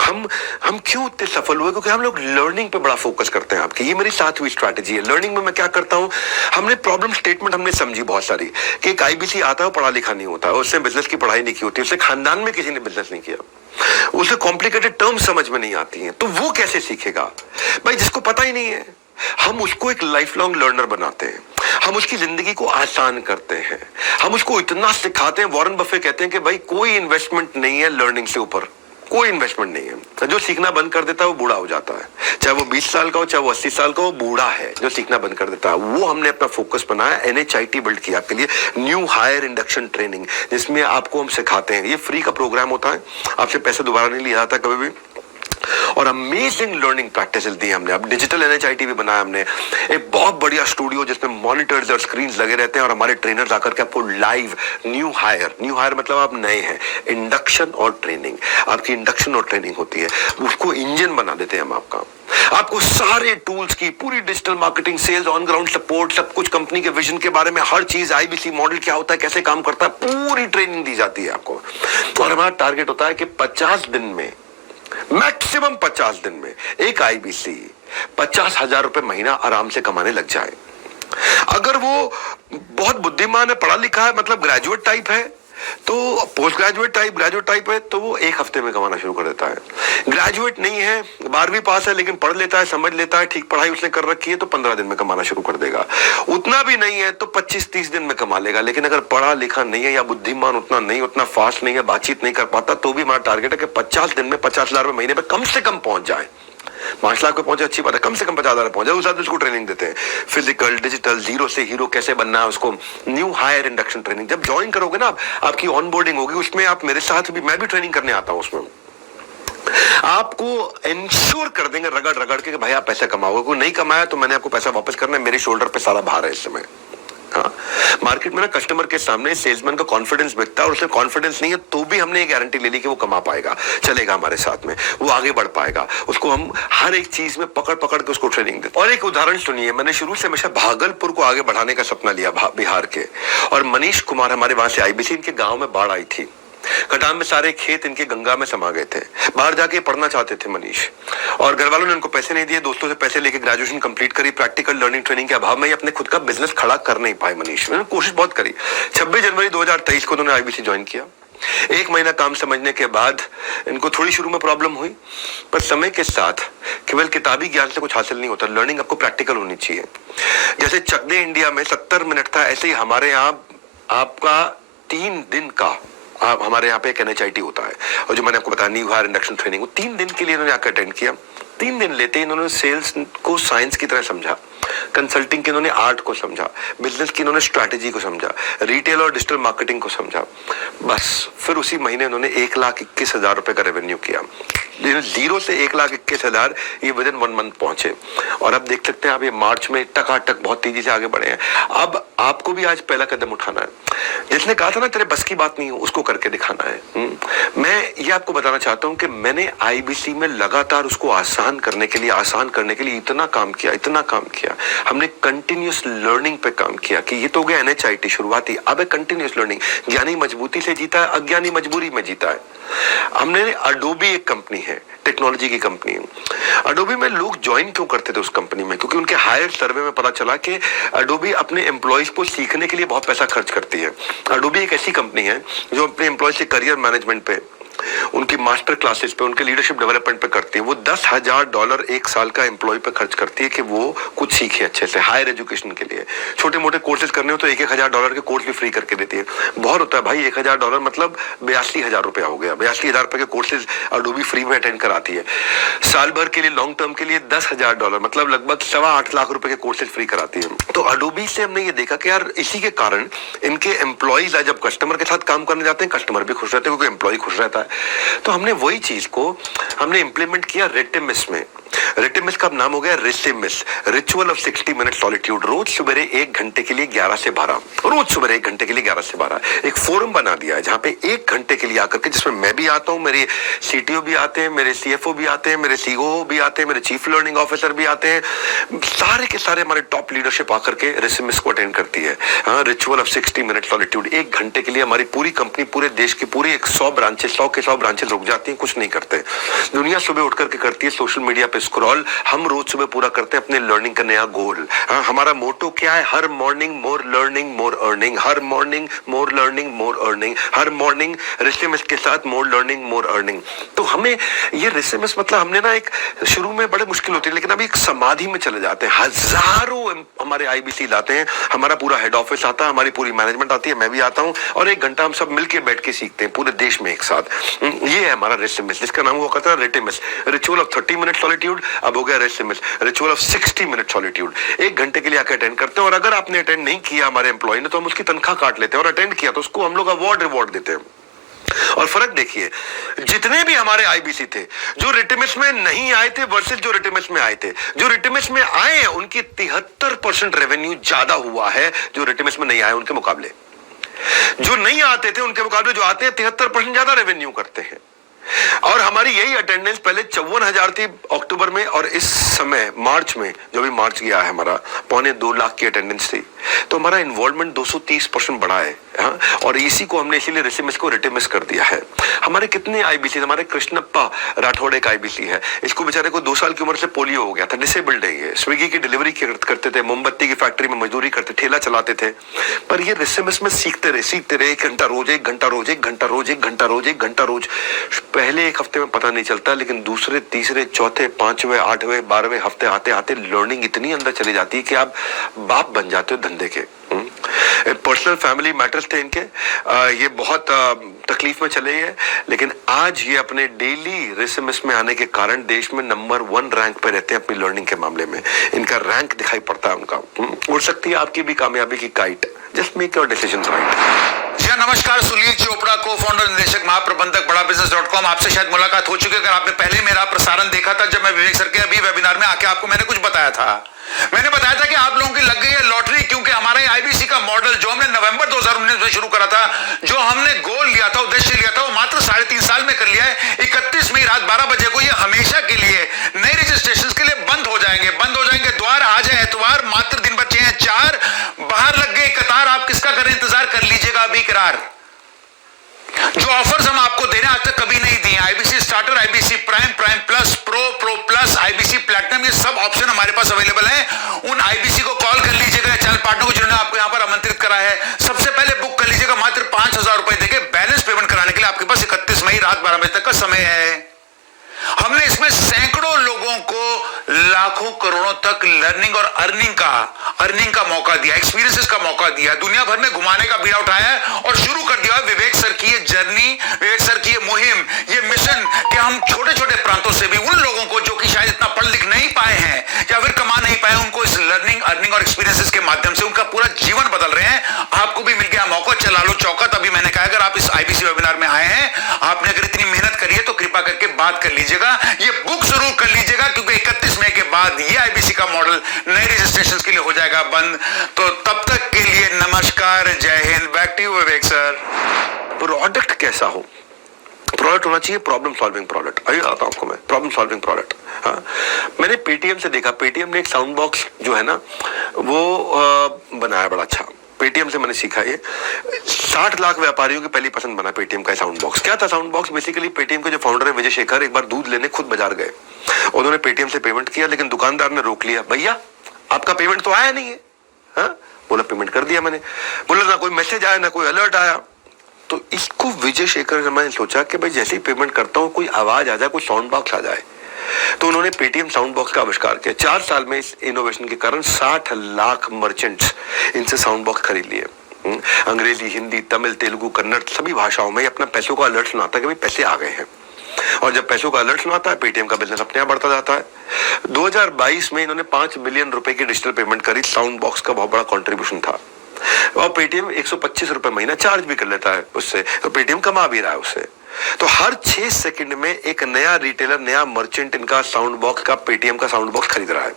हम क्यों इतने सफल हुए? क्योंकि हम लोग लर्निंग पे बड़ा फोकस करते हैं। आपकी ये मेरी 7वीं स्ट्रैटेजी है। लर्निंग में मैं क्या करता हूं, हमने प्रॉब्लम स्टेटमेंट हमने समझी बहुत सारी, कि एक आईबीसी आता है, पढ़ा लिखा नहीं होता, उसने बिजनेस की पढ़ाई नहीं की होती, उससे खानदान में किसी ने बिजनेस नहीं किया, उसे कॉम्प्लिकेटेड टर्म समझ में नहीं आती है, तो वो कैसे सीखेगा भाई, जिसको पता ही नहीं है। हम उसको एक लाइफ लॉन्ग लर्नर बनाते हैं, हम उसकी जिंदगी को आसान करते हैं, हम उसको इतना सिखाते हैं। वॉरेन बफे कहते हैं कि भाई कोई इन्वेस्टमेंट नहीं है लर्निंग से ऊपर, कोई इन्वेस्टमेंट नहीं है। जो सीखना बंद कर देता है वो बूढ़ा हो जाता है, चाहे वो 20 साल का हो, चाहे वो 80 साल का हो, बूढ़ा है जो सीखना बंद कर देता है। वो हमने अपना फोकस बनाया, NHIT बिल्ड किया आपके लिए, न्यू हायर इंडक्शन ट्रेनिंग, जिसमें आपको हम सिखाते हैं। ये फ्री का प्रोग्राम होता है, आपसे पैसे दोबारा नहीं लिया जाता कभी भी, और अमेजिंग लर्निंग प्रैक्टिस दी हमने। अब डिजिटल NHIT भी बनाया हमने, एक बहुत बढ़िया स्टूडियो जिसमें मॉनिटर्स और स्क्रीन्स लगे रहते हैं, और हमारे ट्रेनर्स आकर के आपको लाइव न्यू हायर मतलब आप नए हैं, इंडक्शन और ट्रेनिंग, आपकी इंडक्शन और ट्रेनिंग होती है, उसको इंजन बना देते हैं हम आपका। आपको सारे टूल्स की, पूरी digital marketing, sales, on ground support, सब कुछ, कंपनी के विजन के बारे में हर चीज, आईबीसी मॉडल क्या होता है, कैसे काम करता है, पूरी ट्रेनिंग दी जाती है आपको। और हमारा टारगेट होता है कि 50 दिन में, मैक्सिमम 50 दिन में एक आईबीसी 50,000 रुपए महीना आराम से कमाने लग जाए। अगर वो बहुत बुद्धिमान है, पढ़ा लिखा है, मतलब ग्रेजुएट टाइप है, तो पोस्ट ग्रेजुएट टाइप है, तो वो 1 हफ्ते में कमाना शुरू कर देता है। ग्रेजुएट नहीं है, 12वीं पास है, लेकिन पढ़ लेता है, समझ लेता है, ठीक पढ़ाई उसने कर रखी है, तो 15 दिन में कमाना शुरू कर देगा। उतना भी नहीं है तो 25-30 दिन में कमा लेगा। लेकिन अगर पढ़ा लिखा नहीं है या बुद्धिमान उतना नहीं, उतना फास्ट नहीं है, बातचीत नहीं कर पाता, तो भी हमारा टारगेट है कि 50 दिन में 50,000 रुपए महीने में कम से कम पहुंच जाए। 5 लाख पे पहुंचे अच्छी बात है, कम से कम 50,000 पहुंच जाए। उस साथ उसको ट्रेनिंग देते हैं, फिजिकल, डिजिटल, जीरो से हीरो कैसे बनना है, उसको न्यू हायर इंडक्शन ट्रेनिंग। जब ज्वाइन करोगे ना, आपकी ऑनबोर्डिंग होगी, उसमें आप मेरे साथ भी, मैं भी ट्रेनिंग करने आता हूं उसमें। आपको इंश्योर कर देंगे रगड़ के कि भाई आप पैसा कमाओगे। कोई नहीं कमाया तो मैंने आपको पैसा वापस करना है, मेरे शोल्डर पे सारा भार है इस समय। हाँ, मार्केट में ना कस्टमर के सामने सेल्समैन का कॉन्फिडेंस बिकता है, और उसे कॉन्फिडेंस नहीं है तो भी हमने ये गारंटी ले ली कि वो कमा पाएगा, चलेगा हमारे साथ में, वो आगे बढ़ पाएगा। उसको हम हर एक चीज में पकड़ के उसको ट्रेनिंग देते। और एक उदाहरण सुनिए, मैंने शुरू से हमेशा भागलपुर को आगे बढ़ाने का सपना लिया, बिहार के, और मनीष कुमार हमारे वहां से आईबीसी, इनके गांव में बाढ़ आई थी, कटान में सारे खेत इनके गंगा में समा गए थे। बाहर जाके पढ़ना चाहते थे मनीष, और घर वालों ने उनको पैसे नहीं दिए, दोस्तों से पैसे लेके ग्रेजुएशन कंप्लीट करी। प्रैक्टिकल लर्निंग ट्रेनिंग के अभाव में ये अपने खुद का बिजनेस खड़ा कर नहीं पाए मनीष। मैंने कोशिश बहुत करी। 26 जनवरी 2023 को उन्होंने आईबीसी ज्वाइन किया। 1 महीना काम समझने के बाद इनको थोड़ी शुरू में प्रॉब्लम हुई, पर समय के साथ केवल किताबी ज्ञान से कुछ हासिल नहीं होता, लर्निंग आपको प्रैक्टिकल होनी चाहिए। जैसे चक दे इंडिया में 70 मिनट था, ऐसे ही हमारे यहाँ आपका 3 दिन का, हमारे यहाँ पे एक NHIT होता है, और जो मैंने आपको बताया न्यू हायर इंडक्शन ट्रेनिंग, वो 3 दिन के लिए इन्होंने आकर अटेंड किया। 3 दिन लेते इन्होंने सेल्स को साइंस की तरह समझा, कंसल्टिंग की इन्होंने आर्ट को समझा, बिजनेस की इन्होंने स्ट्रैटेजी को समझा, रिटेल और डिजिटल मार्केटिंग को समझा। बस फिर उसी महीने इन्होंने 1,21,000 रुपए का रेवेन्यू किया। 0 से 1,21,000 ये विदिन 1 मंथ पहुंचे। और अब देख सकते हैं आप, ये मार्च में टकाटक बहुत तेजी से आगे बढ़े हैं। अब आपको भी आज पहला कदम उठाना है। जिसने कहा था ना तेरे बस की बात नहीं है, उसको करके दिखाना है। मैं ये आपको बताना चाहता हूं कि मैंने आईबीसी में लगातार उसको आसान करने के लिए इतना काम किया। हमने कंटिन्यूस लर्निंग पे काम किया कि ये तो हो गया NHIT शुरुआती, अब है कंटिन्यूस लर्निंग। ज्ञानी मजबूती से जीता है, अज्ञानी मजबूरी में जीता है। हमने अडोबी, एक कंपनी है, टेक्नोलॉजी की कंपनी है। अडोबी में लोग ज्वाइन क्यों करते थे उस कंपनी में? क्योंकि उनके हायर सर्वे में पता चला कि अडोबी अपने एम्प्लॉयज को सीखने के लिए बहुत पैसा खर्च करती है। अडोबी एक ऐसी कंपनी है जो अपने एम्प्लॉयज के करियर मैनेजमेंट पे, उनकी मास्टर क्लासेस पे, उनके लीडरशिप डेवलपमेंट पे करती है। वो $10,000 एक साल का एम्प्लॉय पे खर्च करती है कि वो कुछ सीखे अच्छे से हायर एजुकेशन के लिए। छोटे मोटे कोर्सेज करने हो तो $1,000 के कोर्स भी फ्री करके देती है। बहुत होता है भाई, $1,000 मतलब 82,000 रुपया हो गया। 82,000 रुपए के कोर्सेज अडोबी फ्री में अटेंड कराती है। साल भर के लिए, लॉन्ग टर्म के लिए $10,000 मतलब लगभग 8.25 लाख रुपए के कोर्सेज फ्री कराती है। तो अडोबी से हमने ये देखा कि यार इसी के कारण इनके एम्प्लॉयज जब कस्टमर के साथ काम करने जाते हैं, कस्टमर भी खुश रहते हैं क्योंकि एम्प्लॉय खुश रहता है। तो हमने वही चीज को हमने इंप्लीमेंट किया रेटिमिस में। रेटिमिस का नाम हो गया रिसिमिस, रिचुअल ऑफ 60 मिनट सॉलिट्यूड। रोज सुबह 1 घंटे के लिए 11 से 12, रोज सुबह 1 घंटे के लिए 11 से 12 एक फोरम बना दिया है जहां पे 1 घंटे के लिए आकर के, जिसमें मैं भी आता हूं, मेरे CTO भी आते हैं, मेरे CFO भी आते हैं, मेरे COO भी आते हैं, मेरे चीफ लर्निंग ऑफिसर भी आते हैं, सारे के सारे हमारे टॉप लीडरशिप आकर के रिसिमिस को अटेंड करती है। रिचुअल ऑफ 60 मिनट सॉलिट्यूड 1 घंटे के लिए हमारी पूरी कंपनी, पूरे देश की पूरी 100 ब्रांचेस, 100 के 100 ब्रांचेस रुक जाती हैं, कुछ नहीं करते। दुनिया सुबह उठ करके करती है सोशल मीडिया पे स्क्रॉल, हम रोज सुबह पूरा करते हैं अपने लर्निंग का नया गोल। हमारा मोटो क्या है? हर morning more learning more earning, हर morning more learning more earning, हर मॉर्निंग रिसिमिस के साथ मोर लर्निंग मोर अर्निंग। तो हमें ये रिसिमिस मतलब हमने ना एक शुरू में बड़े मुश्किल होती है, लेकिन अभी एक समाधि में चले जाते हैं। हजारों हमारे आईबीसी लाते हैं, हमारा पूरा हेड ऑफिस आता है, हमारी पूरी मैनेजमेंट आती है, मैं भी आता हूं, और 1 घंटा हम सब मिलकर बैठ के सीखते हैं पूरे देश में एक साथ। ये है हमारा रिसिमिस, जिसका नाम हुआ करता है रेटिमिस। रिचुअल ऑफ 30 मिनट सॉलिट्यूड अब हो गया रेसिमिस, रिचुअल ऑफ 60 मिनट सॉलिट्यूड। 1 घंटे के लिए आकर अटेंड करते हैं, और अगर आपने अटेंड नहीं किया हमारे एम्प्लॉय ने, तो हम उसकी तनख्वाह काट लेते हैं, और अटेंड किया तो उसको हम लोग अवार्ड रिवॉर्ड देते हैं। और फर्क देखिए, जितने भी हमारे आईबीसी थे जो रिटिमिस में नहीं आए थे वर्सेस जो रिटिमिस में आए थे, जो रिटिमिस में आए हैं उनकी 73% रेवेन्यू ज्यादा हुआ है जो रिटिमिस में नहीं आए उनके मुकाबले। जो नहीं आते थे उनके मुकाबले जो आते हैं 73% ज्यादा रेवेन्यू करते हैं। और हमारी यही अटेंडेंस पहले 54,000 थी अक्टूबर में, और इस समय मार्च में, जो भी मार्च गया है हमारा, 2.25 लाख की अटेंडेंस थी। तो हमारा इन्वॉल्वमेंट 230% बढ़ा है। और इसी को हमने इसीलिए रिसिमिस को रिटिमिस कर दिया है। हमारे कितने आईबीसी, हमारे कृष्णप्पा राठौड़ एक आईबीसी है, इसको बेचारे को 2 साल की उम्र से पोलियो हो गया था, डिसेबल्ड है ये। स्विगी की डिलीवरी करते थे, मोमबत्ती की फैक्ट्री में मजदूरी करते, ठेला चलाते थे, पर ये रिसिमिस में सीखते रहे 1 घंटा रोज, 1 घंटा रोज, 1 घंटा रोज, 1 घंटा रोज, 1 घंटा रोज। पहले 1 हफ्ते में पता नहीं चलता, लेकिन दूसरे, तीसरे, चौथे, 5वें, 8वें, 12वें हफ्ते आते आते लर्निंग इतनी अंदर चली जाती है कि आप बाप बन जाते हो धंधे के। पर्सनल फैमिली मैटर्स थे इनके, ये बहुत तकलीफ में चले हैं, लेकिन आज ये अपने डेली रिसिमिस में आने के कारण देश में नंबर 1 रैंक पे रहते हैं अपनी लर्निंग के मामले में। इनका रैंक दिखाई पड़ता है उनका। उड़ सकती है आपकी भी कामयाबी की kite, just make your decision right. जी नमस्कार, सुनील चोपड़ा, को फाउंडर, निदेशक, महाप्रबंधक, बड़ा बिजनेस.com। आपसे शायद मुलाकात हो चुकी है। अगर आपने पहले मेरा प्रसारण देखा था जब मैं विवेक सर के अभी वेबिनार में आके आपको मैंने कुछ बताया था, मैंने बताया था कि आप लोगों की लग गई है लॉटरी, क्योंकि हमारा आईबीसी का मॉडल जो हमने नवंबर 2019 में शुरू करा था, जो हमने गोल लिया था, उद्देश्य लिया था, वो मात्र 3.5 साल में कर लिया है। 31 मई रात 12 बजे को ये हमेशा के लिए नए रजिस्ट्रेशन के लिए बंद हो जाएंगे। द्वार आज है एतवार, मात्र दिन बचे हैं 4, बाहर लग गए कतार। आप किसका करें इंतजार, कर लीजिएगा अभी करार। जो ऑफर्स हम आपको दे रहे हैं आज तक कभी नहीं दिए। IBC starter, IBC prime, prime plus, pro, pro plus, IBC platinum, ये सब ऑप्शन हमारे पास अवेलेबल है। उन आईबीसी को कॉल कर लीजिएगा, चैनल पार्टनर को जिन्होंने आपको यहां पर आमंत्रित करा है, सबसे पहले बुक कर लीजिएगा। मात्र 5,000 रुपए देके बैलेंस पेमेंट कराने के लिए आपके पास 31 मई रात 12 बजे तक का समय है। हमने इसमें सैकड़ों लोगों को लाखों करोड़ों तक लर्निंग और अर्निंग का मौका दिया, एक्सपीरियंसेस का मौका दिया, दुनिया भर में घुमाने का बीड़ा उठाया और शुरू कर दिया विवेक सर की ये जर्नी, विवेक सर की ये मुहिम, ये मिशन कि हम छोटे छोटे प्रांतों से भी उन लोगों को जो कि शायद इतना पढ़ लिख नहीं पाए हैं या फिर कमा नहीं पाए, उनको इस लर्निंग, अर्निंग और एक्सपीरियंसेस के माध्यम से उनका पूरा जीवन बदल रहे हैं। आपको भी मिल गया मौका, चला लो चौका। तभी मैंने कहा अगर आप इस आईबीसी वेबिनार में आए हैं, आपने अगर इतनी मेहनत करी है तो कृपा करके बाद बात कर लीजिएगा, ये बुक जरूर कर लीजिएगा, क्योंकि 31 मई के बाद ये आईबीसी का मॉडल नए रजिस्ट्रेशन के लिए हो जाएगा बंद। तो तब तक के लिए नमस्कार, जय हिंद। Back to you Vivek sir. Product कैसा हो? प्रोडक्ट होना चाहिए प्रॉब्लम सॉल्विंग प्रोडक्ट। अभी आता हूं आपको मैं प्रॉब्लम सॉल्विंग प्रोडक्ट। हाँ, मैंने पेटीएम से देखा, पेटीएम ने एक साउंड बॉक्स जो है ना वो बनाया बड़ा अच्छा। पेटीएम से मैंने सीखा ये 60 लाख व्यापारियों की पहली पसंद बना पेटीएम का साउंड बॉक्स। क्या था साउंड बॉक्स? बेसिकली पेटीएम के जो फाउंडर है विजय शेखर एक बार दूध लेने खुद बाजार गए, उन्होंने पेटीएम से पेमेंट किया, लेकिन दुकानदार ने रोक लिया, भैया आपका पेमेंट तो आया नहीं है। हाँ, बोला पेमेंट कर दिया मैंने। बोला ना कोई मैसेज आया ना कोई अलर्ट आया। तो इसको विजय शेखर ने मैंने सोचा कि भाई जैसे ही पेमेंट करता हूँ कोई आवाज आ जाए, कोई साउंड बॉक्स आ जाए। तो उन्होंने पेटीएम साउंड बॉक्स का आविष्कार किया। 4 साल में इस इनोवेशन के कारण 60 लाख मर्चेंट्स इनसे साउंड बॉक्स खरीद लिए। अंग्रेजी, हिंदी, तमिल, तेलुगु, कन्नड़ सभी भाषाओं में अपना पैसों का अलर्ट सुनाता है कि भाई पैसे आ गए हैं। और जब पैसों का अलर्ट सुनाता है पेटीएम का बिजनेस अपने आप बढ़ता जाता है। 2022 में इन्होंने 5 बिलियन रुपए की डिजिटल पेमेंट करी। साउंड बॉक्स का बहुत बड़ा कॉन्ट्रीब्यूशन था। और पेटीएम 125 रुपए महीना चार्ज भी कर लेता है उससे, तो पेटीएम कमा भी रहा है उससे। तो हर 6 सेकंड में एक नया रिटेलर, नया मर्चेंट इनका साउंड बॉक्स का, पेटीएम का साउंड बॉक्स खरीद रहा है।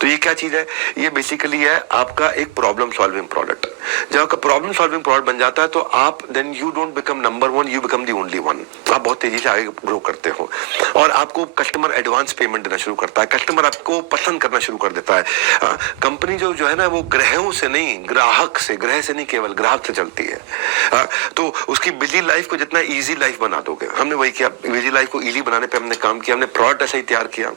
तो ये क्या चीज है? ये बेसिकली है आपका एक प्रॉब्लम सॉल्विंग प्रोडक्ट। जब आपका प्रॉब्लम सॉल्विंग प्रोडक्ट बन जाता है तो आप then you don't become number 1, you become the only one. आप बहुत तेजी से आगे ग्रो करते हो और आपको कस्टमर एडवांस पेमेंट देना शुरू करता है, कस्टमर आपको पसंद करना शुरू कर देता है। कंपनी जो है ना वो ग्राहकों से नहीं, ग्राहक से, ग्रह से नहीं केवल ग्राहक से चलती है। तो उसकी बिजी लाइफ को जितना इजी लाइफ बना दोगे, हमने वही किया। बिजी लाइफ को इजी बनाने पे हमने काम किया, हमने प्रोडक्ट ऐसा ही तैयार किया।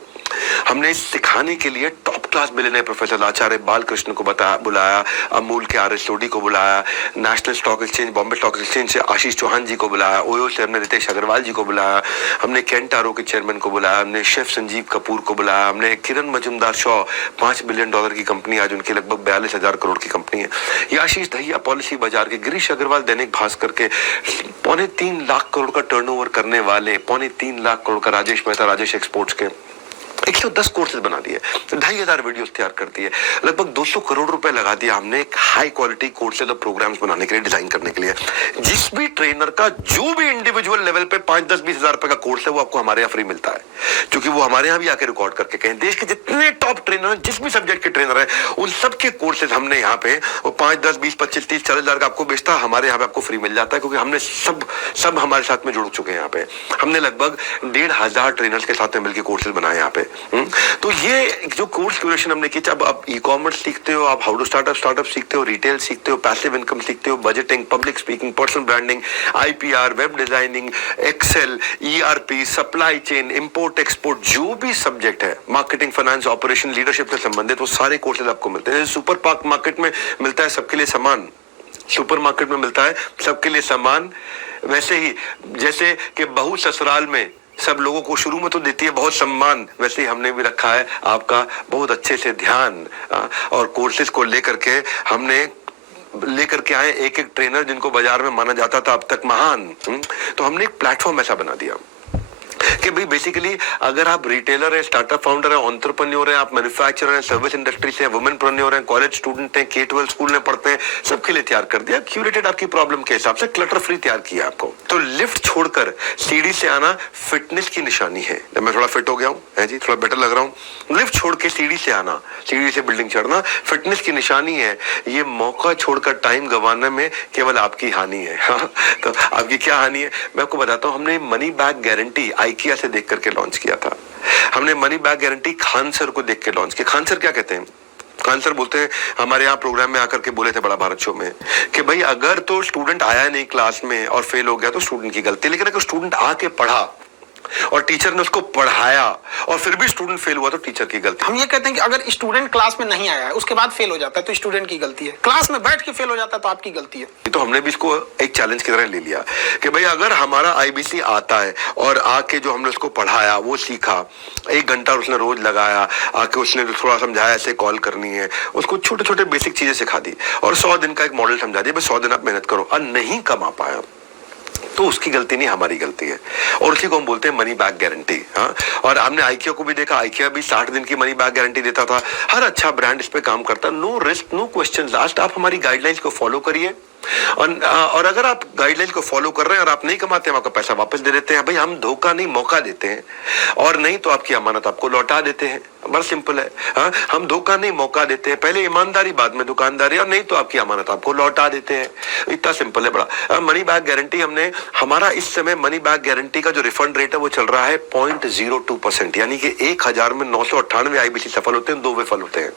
हमने सिखाने के लिए टॉप क्लास बिलियनर प्रोफेसर आचार्य बालकृष्ण को बुलाया, अमूल के आर.एस. सोडी को बुलाया, national stock exchange, Bombay stock exchange से आशीष चौहान जी को बुलाया, ओयो से हमने रितेश अग्रवाल जी को बुलाया, हमने केंटारो के चेयरमैन को बुलाया, हमने शेफ संजीव कपूर को बुलाया, हमने किरण मजुमदार शॉ, $5 बिलियन की कंपनी, आज उनकी लगभग 42,000 करोड़ की कंपनी है। ये आशीष दहिया पॉलिसी बाजार के, गिरीश अग्रवाल दैनिक भास्कर के 3.25 लाख करोड़ का टर्नओवर करने वाले, 3.25 लाख करोड़ का राजेश मेहता, राजेश एक्सपोर्ट्स के 110 कोर्सेज बना दिए, 2,500 वीडियोस तैयार कर दिए, लगभग 200 करोड़ रुपए लगा दिया हमने एक हाई क्वालिटी कोर्सेज और प्रोग्राम्स बनाने के लिए, डिजाइन करने के लिए। जिस भी ट्रेनर का जो भी इंडिविजुअल लेवल पे 5, 10, 20 हजार रुपए का कोर्स है वो आपको हमारे यहाँ फ्री मिलता है, क्योंकि वो हमारे यहाँ भी आके रिकॉर्ड करके कहें। देश के जितने टॉप ट्रेनर हैं, जिस भी सब्जेक्ट के ट्रेनर है, उन सबके कोर्सेज हमने यहाँ पे वो 5, 10, 20, 25, 30, 40 हजार का आपको बेचता है, हमारे यहाँ पे आपको फ्री मिल जाता है, क्योंकि हमने सब हमारे साथ में जुड़ चुके हैं। यहाँ पे हमने लगभग 1,500 ट्रेनर्स के साथ में मिलकर कोर्सेज बनाए यहाँ पे। तो ये जो कोर्स क्यूरेशन हमने की, जब आप ई कॉमर्स सीखते हो, आप हाउ टू स्टार्टअप सीखते हो, रिटेल सीखते हो, पैसिव इनकम सीखते हो, budgeting, public speaking, personal branding, IPR, web designing, excel, ERP, supply chain, import export, जो भी सब्जेक्ट है, मार्केटिंग, फाइनेंस, ऑपरेशन, लीडरशिप से संबंधित, वो सारे कोर्सेज आपको मिलते हैं। सुपर मार्केट में मिलता है सबके लिए समान, सुपर मार्केट में मिलता है सबके लिए समान, वैसे ही जैसे कि बहू ससुराल में सब लोगों को शुरू में तो देती है बहुत सम्मान, वैसे ही हमने भी रखा है आपका बहुत अच्छे से ध्यान। और कोर्सेज को लेकर के हमने लेकर के आए एक ट्रेनर जिनको बाजार में माना जाता था अब तक महान। तो हमने एक प्लेटफॉर्म ऐसा बना दिया कि भाई बेसिकली अगर आप रिटेलर है, स्टार्टअप फाउंडर है, एंटरप्रेन्योर है, आप मैन्युफैक्चरर हैं, सर्विस इंडस्ट्री से, वुमेनप्रेन्योर हैं, कॉलेज स्टूडेंट हैं, K-12 स्कूल में पढ़ते हैं, सबके लिए तैयार कर दिया, क्यूरेटेड आपकी प्रॉब्लम के हिसाब से, क्लटर फ्री तैयार किया आपको। तो लिफ्ट छोड़कर सीढ़ी से आना फिटनेस की निशानी है। जब मैं थोड़ा फिट हो गया हूँ, है जी, थोड़ा बेटर लग रहा हूँ, लिफ्ट छोड़ के सीढ़ी से आना, सीढ़ी से बिल्डिंग चढ़ना फिटनेस की निशानी है। ये मौका छोड़कर टाइम गंवाने में केवल आपकी हानि है। हाँ, तो आपकी क्या हानि है मैं आपको बताता हूँ। हमने मनी बैक गारंटी IKEA से देख करके लॉन्च किया था। हमने money back guarantee Khan sir को देख के लॉन्च किया। खान सर क्या कहते हैं? खान सर बोलते हैं, हमारे यहाँ प्रोग्राम में आकर के बोले थे बड़ा भारत शो में, कि भाई अगर तो स्टूडेंट आया नहीं क्लास में और फेल हो गया तो स्टूडेंट की गलती, लेकिन अगर स्टूडेंट आके पढ़ा और टीचर ने उसको पढ़ाया और फिर भी स्टूडेंट फेल हुआ तो टीचर की गलती। हम ये कहते हैं कि अगर स्टूडेंट क्लास में नहीं आया है उसके बाद फेल हो जाता है तो स्टूडेंट की गलती है, क्लास में बैठ के फेल हो जाता है तो आपकी गलती है। तो हमने भी इसको एक चैलेंज की तरह ले लिया कि भाई अगर हमारा IBC आता है और आके जो हमने उसको पढ़ाया, वो सीखा, 1 घंटा उसने रोज लगाया, आके उसने थोड़ा समझाया ऐसे कॉल करनी है, उसको छोटे छोटे बेसिक चीजें सिखा दी और 100 दिन का एक मॉडल समझा दिया, 100 दिन आप मेहनत करो और नहीं कमा पाया तो उसकी गलती नहीं, हमारी गलती है। और उसी को हम बोलते हैं मनी बैक गारंटी। हाँ, और हमने IKEA को भी देखा, IKEA भी 60 दिन की मनी बैक गारंटी देता था। हर अच्छा ब्रांड इस पे काम करता है। नो रिस्क, नो क्वेश्चन लास्ट। आप हमारी गाइडलाइंस को फॉलो करिए, और अगर आप गाइडलाइन को फॉलो कर रहे हैं और आप नहीं कमाते हैं, आपका पैसा वापस दे देते हैं। भाई हम धोखा नहीं, मौका देते हैं, और नहीं तो आपकी अमानत आपको लौटा देते हैं। बड़ा सिंपल है। हाँ, हम धोखा नहीं, मौका देते हैं, पहले ईमानदारी बाद में दुकानदारी, और नहीं तो आपकी अमानत आपको लौटा देते हैं। इतना सिंपल है बड़ा। मनी बैक गारंटी हमने, हमारा इस समय मनी बैक गारंटी का जो रिफंड रेट है वो चल रहा है 0.02%, यानी कि 1000 में 998 आईबीसी सफल होते हैं, 2 विफल होते हैं।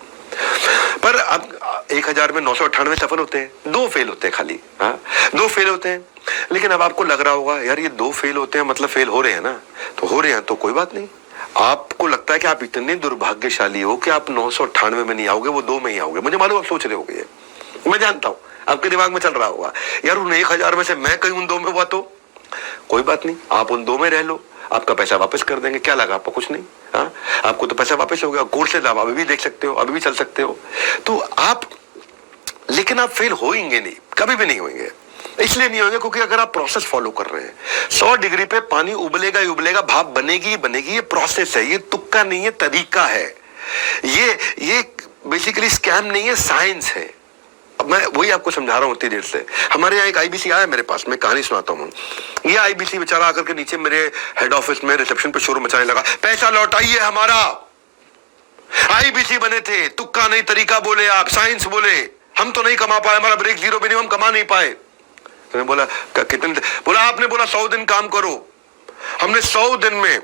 पर अब 1000 में 998 सफल होते हैं, 2 फेल होते हैं खाली। हाँ, 2 फेल होते हैं। लेकिन अब आपको लग रहा होगा यार ये 2 फेल होते हैं मतलब फेल हो रहे हैं ना, तो हो रहे हैं तो कोई बात नहीं। आपको लगता है कि आप इतने दुर्भाग्यशाली हो कि आप 998 में नहीं आओगे, वो 2 में ही आओगे। मुझे मालूम आप सोच रहे होगे, मैं जानता हूं आपके दिमाग में चल रहा होगा यार उन 1000 में से मैं कहीं उन 2 में हुआ तो। कोई बात नहीं, आप उन 2 में रह लो, आपका पैसा वापस कर देंगे। क्या लगा आपको? कुछ नहीं। हाँ, आपको तो पैसा वापस हो गया। कोर्सेज आप अभी भी देख सकते हो, अभी भी चल सकते हो। तो आप, लेकिन आप फेल होंगे नहीं, कभी भी नहीं होंगे। इसलिए नहीं होंगे क्योंकि अगर आप प्रोसेस फॉलो कर रहे हैं, 100 डिग्री पे पानी उबलेगा ही उबलेगा, भाप बनेगी ही बनेगी। ये प्रोसेस है, ये तुक्का नहीं है, तरीका है। ये बेसिकली स्कैम नहीं है, साइंस है। अब मैं वही आपको समझा रहा हूं इतनी देर से। हमारे यहाँ एक आईबीसी आया मेरे पास, मैं कहानी सुनाता हूँ। ये आईबीसी बेचारा आकर के नीचे मेरे हेड ऑफिस में रिसेप्शन पे शोर मचाने लगा, पैसा लौटाइए हमारा। आईबीसी बने थे, तुक्का नहीं, तरीका बोले आप, साइंस बोले। हम तो नहीं कमा पाए, हमारा ब्रेक जीरो भी नहीं, हम कमा नहीं पाए। तो मैं बोला कितने? बोला आपने बोला 100 दिन काम करो। हमने 100 दिन में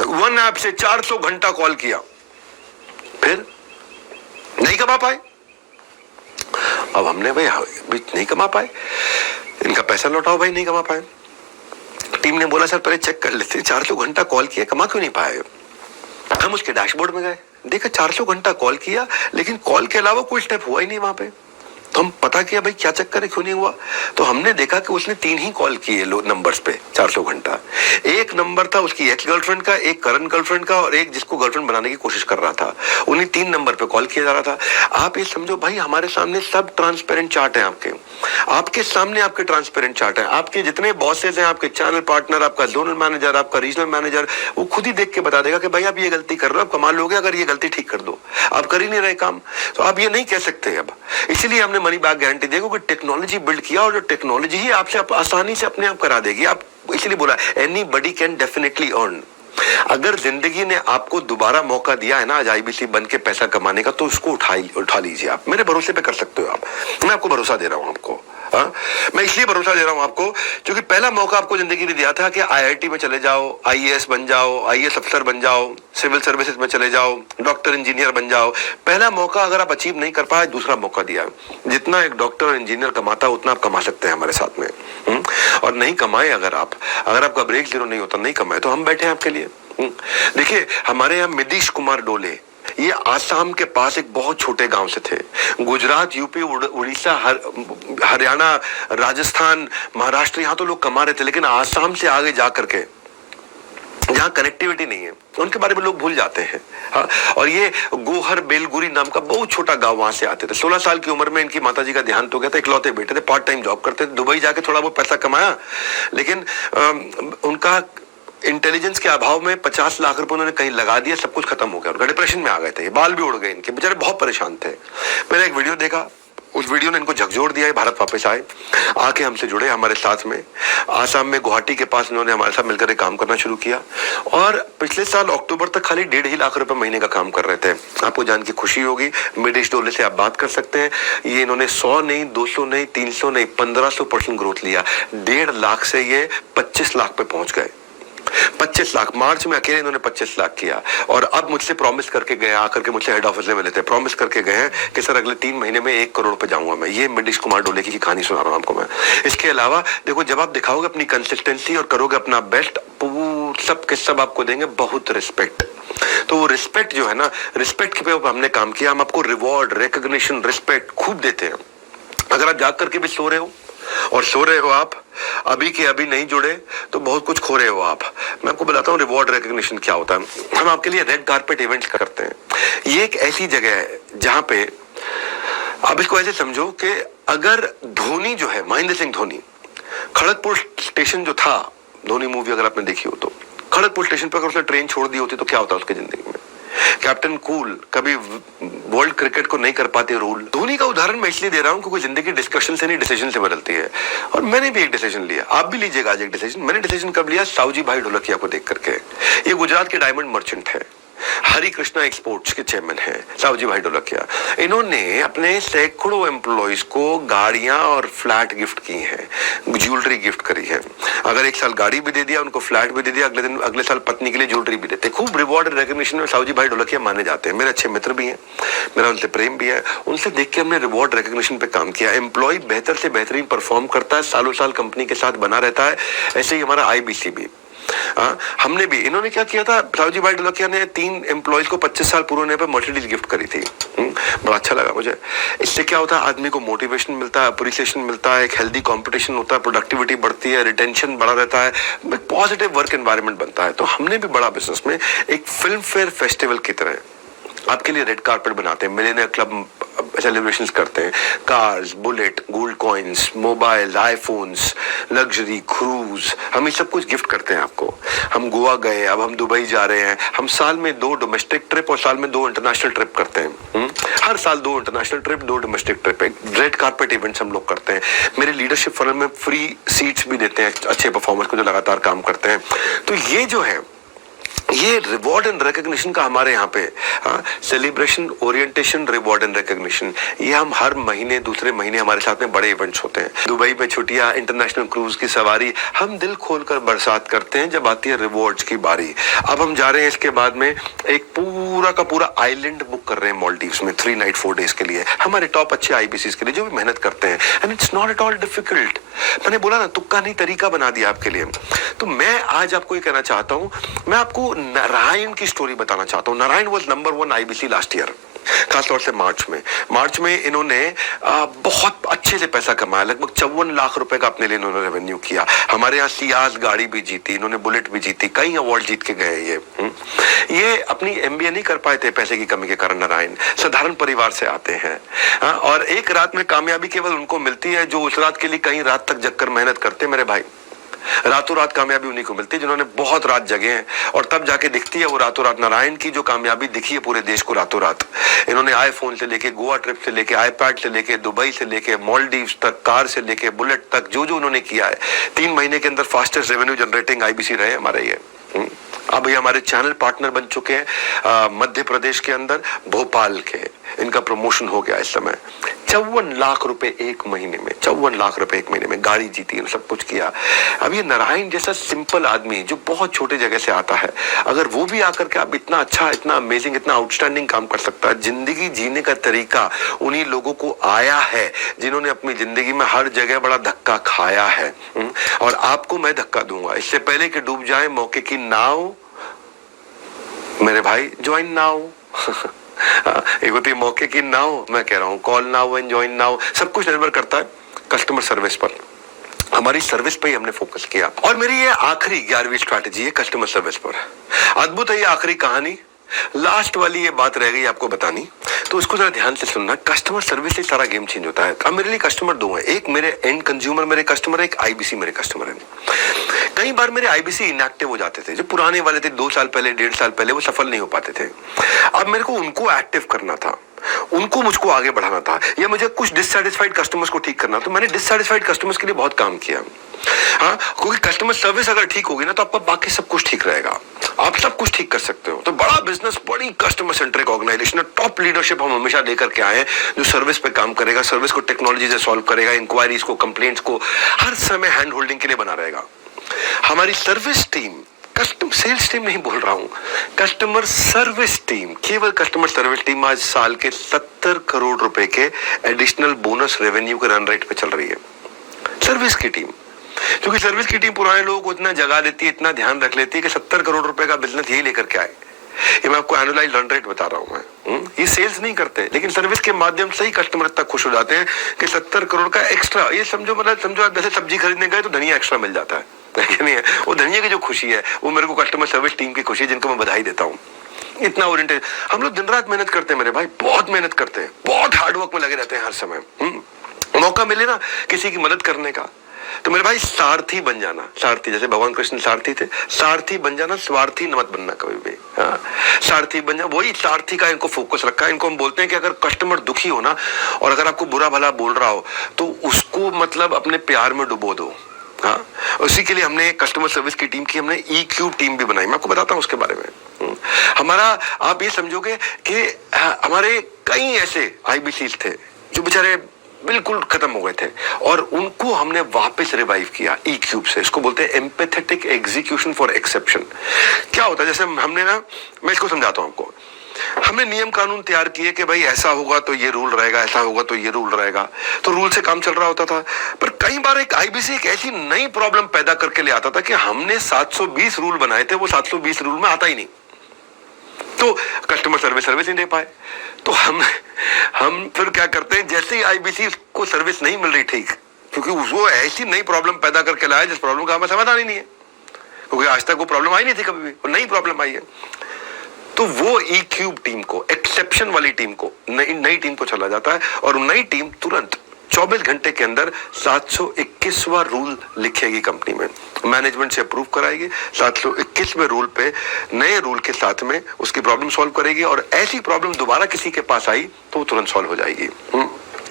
वन ऐप से 400 घंटा कॉल किया, फिर नहीं कमा पाए। अब हमने भाई नहीं कमा पाए, इनका पैसा लौटाओ भाई, नहीं कमा पाए। टीम ने बोला सर पहले चेक कर लेते, 400 घंटा कॉल किया, कमा क्यों नहीं पाए। हम उसके डैशबोर्ड में गए, देखा 400 घंटा कॉल किया, लेकिन कॉल के अलावा कोई स्टेप हुआ ही नहीं वहां पे। तो हम पता किया भाई क्या चक्कर है, क्यों नहीं हुआ। तो हमने देखा कि उसने 3 ही कॉल किए लो नंबर्स पे 400 घंटा। एक नंबर था उसकी एक्स गर्लफ्रेंड का, एक करंट गर्लफ्रेंड का, और एक जिसको गर्लफ्रेंड बनाने की कोशिश कर रहा था। उन्हीं 3 नंबर पे कॉल किया जा रहा था। आप ये समझो भाई, हमारे सामने सब ट्रांसपेरेंट चार्ट है, आपके सामने आपके ट्रांसपेरेंट चार्ट है। आपके जितने बॉसेज हैं, आपके चैनल पार्टनर, आपका जोनल मैनेजर, आपका रीजनल मैनेजर, वो खुद ही देख के बता देगा कि भाई आप ये गलती कर रहे हो, आप कमा लोगे अगर ये गलती ठीक कर दो। आप कर ही नहीं रहे काम, तो आप ये नहीं कह सकते अब। इसलिए हमने मनी बैक गारंटी देगा कि टेक्नोलॉजी बिल्ड किया, और जो टेक्नोलॉजी ही आपसे आसानी से अपने आप करा देगी। आप इसलिए बोला एनीबॉडी कैन डेफिनेटली अर्न। अगर जिंदगी ने आपको दोबारा मौका दिया है ना आज आईबीसी बन के पैसा कमाने का, तो उसको उठा लीजिए। आप मेरे भरोसे पे कर सकते हो। आप, मैं आपको भरोसा दे रहा हूं आपको। हाँ, मैं इसलिए भरोसा दे रहा हूं आपको क्योंकि पहला मौका आपको जिंदगी ने दिया था कि आईआईटी में चले जाओ, आईएएस बन जाओ, आईएएस अफसर बन जाओ, सिविल सर्विसेज में चले जाओ, डॉक्टर इंजीनियर बन जाओ। पहला मौका अगर आप अचीव नहीं कर पाए, दूसरा मौका दिया। जितना एक डॉक्टर और इंजीनियर कमाता है उतना आप कमा सकते हैं हमारे साथ में। और नहीं कमाए अगर आपका ब्रेक जीरो नहीं होता, नहीं कमाए, तो हम बैठे हैं आपके लिए। देखिए हमारे यहाँ मिदीश कुमार डोले, ये आसाम के पास एक बहुत छोटे गांव से थे। गुजरात, यूपी, उड़ीसा, हरियाणा, राजस्थान, महाराष्ट्र, यहाँ तो लोग कमा रहे थे, लेकिन आसाम से आगे जाकर के जहाँ कनेक्टिविटी नहीं है, उनके बारे में लोग भूल जाते हैं। हाँ, और ये गोहर बेलगुरी नाम का बहुत छोटा गांव, वहां से आते थे। 16 साल की उम्र में इनकी माताजी का देहांत हो गया था। इकलौते बेटे थे, पार्ट टाइम जॉब करते थे, दुबई जाके थोड़ा बहुत पैसा कमाया, लेकिन उनका इंटेलिजेंस के अभाव में 50 लाख रुपए उन्होंने कहीं लगा दिया, सब कुछ खत्म हो गया। उनका डिप्रेशन में आ गए थे, बाल भी उड़ गए इनके, बेचारे बहुत परेशान थे। मैंने एक वीडियो देखा, उस वीडियो ने इनको झकझोर दिया। भारत वापस आए, आके हमसे जुड़े हमारे साथ में। आसाम में गुवाहाटी के पास इन्होंने हमारे साथ मिलकर काम करना शुरू किया, और पिछले साल अक्टूबर तक खाली 1.5 लाख रुपए महीने का काम कर रहे थे। आपको जान के खुशी होगी, मिडिश डोले से आप बात कर सकते हैं। ये इन्होंने 100 नहीं, 200 नहीं, 300 नहीं, 1500% ग्रोथ लिया। 1.5 लाख से ये 25 लाख पे पहुंच गए। 25 लाख मार्च में अकेले इन्होंने 25 लाख किया। और अब मुझसे प्रॉमिस करके गए, आकर के मुझसे हेड ऑफिस में मिले थे, प्रॉमिस करके गए हैं कि सर अगले 3 महीने में 1 करोड़ पे जाऊंगा मैं। ये मिडिश कुमार डोले की कहानी सुना रहा हूं आपको मैं। इसके अलावा देखो, जब आप दिखाओगे अपनी कंसिस्टेंसी और करोगे अपना बेस्ट, सब के सब आपको देंगे बहुत रिस्पेक्ट। तो वो रिस्पेक्ट जो है ना, रिस्पेक्ट के पे हमने काम किया। हम आपको रिवॉर्ड, रिकॉग्निशन, रिस्पेक्ट खूब देते हैं। अगर आप जाग करके भी सो रहे हो, और सो रहे हो आप, अभी के अभी नहीं जुड़े तो बहुत कुछ खो रहे हो आप। मैं आपको बताता हूँ रिवॉर्ड रिकॉग्निशन क्या होता है। हम आपके लिए रेड कारपेट इवेंट्स करते हैं। ये एक ऐसी जगह है जहां पे आप इसको ऐसे समझो कि अगर धोनी जो है, महेंद्र सिंह धोनी, खड़गपुर स्टेशन जो था, धोनी मूवी अगर आपने देखी हो तो, खड़गपुर स्टेशन पर अगर उसने ट्रेन छोड़ दी होती तो क्या होता उसकी जिंदगी में। कैप्टन कूल कभी वर्ल्ड क्रिकेट को नहीं कर पाते रूल। धोनी का उदाहरण मैं इसलिए दे रहा हूं क्योंकि जिंदगी डिस्कशन से नहीं डिसीजन से बदलती है, और मैंने भी एक डिसीजन लिया, आप भी लीजिएगा आज एक डिसीजन। मैंने डिसीजन कब लिया? सावजी भाई ढोलकिया को देख करके। ये गुजरात के डायमंड मर्चेंट है, हरी कृष्णा एक्सपोर्ट्स के चेयरमैन हैं सावजी भाई ढोलकिया। इन्होंने अपने सैकड़ों एम्प्लॉइज को गाड़ियां और फ्लैट गिफ्ट की हैं, ज्वेलरी गिफ्ट करी है। अगर एक साल गाड़ी भी दे दिया, उनको फ्लैट भी दे दिया, अगले साल पत्नी के लिए ज्वेलरी भी देते। खूब रिवॉर्ड और रिकॉग्निशन में सावजी भाई ढोलकिया माने जाते हैं। मेरे अच्छे मित्र भी हैं, मेरा उनसे प्रेम भी है। उनसे देख के हमने रिवॉर्ड रिकॉग्निशन पे काम किया। एम्प्लॉय बेहतर से बेहतरीन परफॉर्म करता है, सालों साल कंपनी के साथ बना रहता है। ऐसे ही हमारा आईबीसी भी, हमने भी, इन्होंने क्या किया था, सावजी भाई ढोलकिया ने 3 एम्प्लॉइज को 25 साल पूरे होने पर मर्सिडीज गिफ्ट करी थी। बड़ा अच्छा लगा मुझे। इससे क्या होता है, आदमी को मोटिवेशन मिलता है, अप्रिसिएशन मिलता है, एक हेल्दी कंपटीशन होता है, प्रोडक्टिविटी बढ़ती है, रिटेंशन बढ़ा रहता है, एक पॉजिटिव वर्क एनवायरनमेंट बनता है। तो हमने भी बड़ा बिजनेस में एक फिल्म फेयर फेस्टिवल की तरह आपके लिए रेड कारपेट बनाते हैं, मिलेनियर क्लब सेलिब्रेशंस करते हैं, cars, bullet, gold coins, mobile, iPhones, luxury, cruise, हम ये सब कुछ गिफ्ट करते हैं आपको। हम गोवा गए, अब हम दुबई जा रहे हैं। हम साल में 2 डोमेस्टिक ट्रिप और साल में 2 इंटरनेशनल ट्रिप करते हैं। हर साल 2 international trip, 2 domestic trip, red carpet events हम लोग करते हैं। मेरे लीडरशिप फनल में फ्री सीट्स भी देते हैं अच्छे परफॉर्मर्स को जो लगातार काम करते हैं। तो ये जो है, ये रिवॉर्ड एंड रिकॉग्निशन का हमारे यहाँ पे celebration, orientation, reward and recognition, ये हम हर महीने दूसरे महीने हमारे साथ में बड़े इवेंट्स होते हैं। दुबई में छुट्टियां, इंटरनेशनल क्रूज की सवारी, हम दिल खोलकर बरसात करते हैं जब आती है रिवॉर्ड्स की बारी। अब हम जा रहे हैं इसके बाद में एक पूरा का पूरा आइलैंड बुक कर रहे हैं मालदीव्स में 3 नाइट 4 डेज के लिए, हमारे टॉप अच्छे आईबीसीज के लिए जो भी मेहनत करते हैं। And it's not at all difficult. मैंने बोला ना, तुक्का नहीं तरीका बना दिया आपके लिए। तो मैं आज आपको ये कहना चाहता हूं, मैं आपको नारायण की स्टोरी बताना चाहता हूं। Narayan was number 1 IBC last year, खासतौर से मार्च में इन्होंने बहुत अच्छे से पैसा कमाया, लगभग 54 लाख रुपए का अपने लिए इन्होंने रेवेन्यू किया। हमारे यहाँ सियाज गाड़ी भी जीती, इन्होंने बुलेट भी जीती, कई अवार्ड जीत के गए। ये अपनी एमबीए नहीं कर पाए थे पैसे की कमी के कारण। नारायण साधारण परिवार से आते हैं, और एक रात में कामयाबी केवल उनको मिलती है जो उस रात के लिए कई रात तक जगकर मेहनत करते हैं। मेरे भाई, रातों रात कामयाबी उन्हीं को मिलती है जिन्होंने बहुत रात जगे हैं, और तब जाके दिखती है वो रातों रात। नारायण की जो कामयाबी दिखी है पूरे देश को रातों रात, इन्होंने आईफोन से लेके, गोवा ट्रिप से लेके, आईपैड से लेके, दुबई से लेके, मालदीव्स तक, कार से लेके, बुलेट तक, जो जो उन्होंने किया है, 3 महीने के अंदर फास्टेस्ट रेवेन्यू जनरेटिंग आईबीसी रहे हमारे ये। अब ये हमारे चैनल पार्टनर बन चुके हैं मध्य प्रदेश के अंदर, भोपाल के। इनका प्रमोशन हो गया इस समय। 54 लाख रुपए एक महीने में, 54 लाख रुपए एक महीने में, गाड़ी जीती, सब कुछ किया। अब ये नारायण जैसा सिंपल आदमी जो बहुत छोटे जगह से आता है, अगर वो भी आकर के आप इतना अच्छा, इतना अमेजिंग, इतना आउटस्टैंडिंग काम कर सकता है। जिंदगी जीने का तरीका उन्हीं लोगों को आया है जिन्होंने अपनी जिंदगी में हर जगह बड़ा धक्का खाया है। और आपको मैं धक्का दूंगा, इससे पहले कि डूब जाए मौके की नाव, मेरे भाई ज्वाइन नाउ। एक होती है मौके की नाव, मैं कह रहा हूं call now and join now. सब कुछ निर्भर करता है कस्टमर सर्विस पर। हमारी सर्विस पे ही हमने फोकस किया, और मेरी ये आखिरी 11वीं स्ट्रैटेजी है कस्टमर सर्विस पर। अद्भुत है ये आखिरी कहानी, लास्ट वाली ये बात रह गई आपको बतानी, तो इसको जरा ध्यान से सुनना। कस्टमर सर्विस से सारा गेम चेंज होता है। अब मेरे लिए कस्टमर 2 हैं, एक मेरे एंड कंज्यूमर मेरे कस्टमर है, एक आईबीसी मेरे कस्टमर है। कई बार मेरे आईबीसी इनएक्टिव हो जाते थे, जो पुराने वाले थे 2 साल पहले, 1.5 साल पहले, वो सफल नहीं हो पाते थे। अब मेरे को उनको एक्टिव करना था, उनको मुझको आगे बढ़ाना था, या मुझे कुछ डिससैटिस्फाइड कस्टमर्स को ठीक करना। तो मैंने डिससैटिस्फाइड कस्टमर्स के लिए बहुत काम किया। हाँ, क्योंकि कस्टमर सर्विस अगर ठीक होगी ना तो आपका बाकी सब कुछ ठीक रहेगा, आप सब कुछ ठीक कर सकते हो। तो बड़ा बिजनेस, बड़ी customer centric organisation, top leadership हम हमेशा लेकर के आए हैं जो सर्विस पे काम करेगा, सर्विस को टेक्नोलॉजी से सॉल्व करेगा, इंक्वायरीज को, कंप्लेंट्स को हर समय हैंड होल्डिंग के लिए बना रहेगा। हमारी service team, customer sales team नहीं बोल रहा हूं, कस्टमर सर्विस टीम, केवल कस्टमर सर्विस टीम आज साल के 70 करोड़ रुपए के एडिशनल बोनस रेवेन्यू के रन रेट पे चल रही है। सर्विस की टीम, क्योंकि सर्विस की टीम पुराने लोगों को इतना जगा देती है, इतना ध्यान रख लेती है कि 70 करोड़ रुपए का बिजनेस यही लेकर के आए। ये मैं आपको एनुअलाइज रन रेट बता रहा हूं मैं। ये सेल्स नहीं करते, लेकिन सर्विस के माध्यम से ही कस्टमर इतना खुश हो जाते हैं कि 70 करोड़ का एक्स्ट्रा, ये समझो, मतलब समझो आप जैसे सब्जी खरीदने गए तो धनिया एक्स्ट्रा मिल जाता है, नहीं है? वो धनिया की जो खुशी है वो मेरे को कस्टमर सर्विस टीम की खुशी है, जिनको मैं बधाई देता हूँ। इतना ओरिएंटेड, हम लोग दिन रात मेहनत करते हैं मेरे भाई, बहुत मेहनत करते हैं, बहुत हार्डवर्क में लगे रहते हैं हर समय। मौका मिले ना किसी की मदद करने का, तो मेरे भाई सारथी बन जाना, सारथी जैसे भगवान कृष्ण सारथी थे, सारथी बन जाना, स्वार्थी मत बनना कभी भी। हाँ, सारथी बन जाना, वही सारथी का इनको फोकस रखा है। इनको हम बोलते हैं कि अगर कस्टमर दुखी हो ना और अगर आपको बुरा भला बोल रहा हो तो उसको मतलब अपने प्यार में डुबो दो। हाँ, उसी के लिए हमने कस्टमर सर्विस की टीम की हमने EQ टीम भी बनाई, मैं आपको बताता हूँ उसके बारे में। हमारा आप ये समझोगे कि हमारे कई ऐसे IBCs थे जो बेचारे बिल्कुल खत्म हो गए थे और उनको हमने वापस रिवाइव किया EQ से। इसको बोलते हैं एम्पैथेटिक एग्जीक्यूशन फॉर एक्सेप्शन। क्या होता है, जैसे हमने ना, मैं इसको समझाता हूँ आपको। हमने नियम कानून तैयार किए कि भाई ऐसा होगा तो ये रूल रहेगा, ऐसा होगा तो ये रूल रहेगा, तो रूल से काम चल रहा होता था। पर कई बार एक IBC एक ऐसी नई प्रॉब्लम पैदा करके ले आता था कि हमने 720 रूल बनाए थे, वो 720 रूल में आता ही नहीं, तो कस्टमर सर्विस नहीं दे पाए। तो हम फिर क्या करते हैं, जैसे ही IBC को सर्विस नहीं मिल रही ठीक, क्योंकि वो ऐसी नई प्रॉब्लम पैदा करके लाया जिस प्रॉब्लम का हमें समाधान ही नहीं है, क्योंकि आज तक वो प्रॉब्लम आई नहीं थी कभी भी, वो नई प्रॉब्लम आई है। तो वो EQ टीम को, एक्सेप्शन वाली टीम को, नई टीम को चला जाता है और नई टीम तुरंत 24 घंटे के अंदर 721वां रूल लिखेगी कंपनी में, मैनेजमेंट से अप्रूव कराएगी, 721वें रूल पे नए रूल के साथ में उसकी प्रॉब्लम सॉल्व करेगी और ऐसी प्रॉब्लम दोबारा किसी के पास आई तो वो तुरंत सॉल्व हो जाएगी।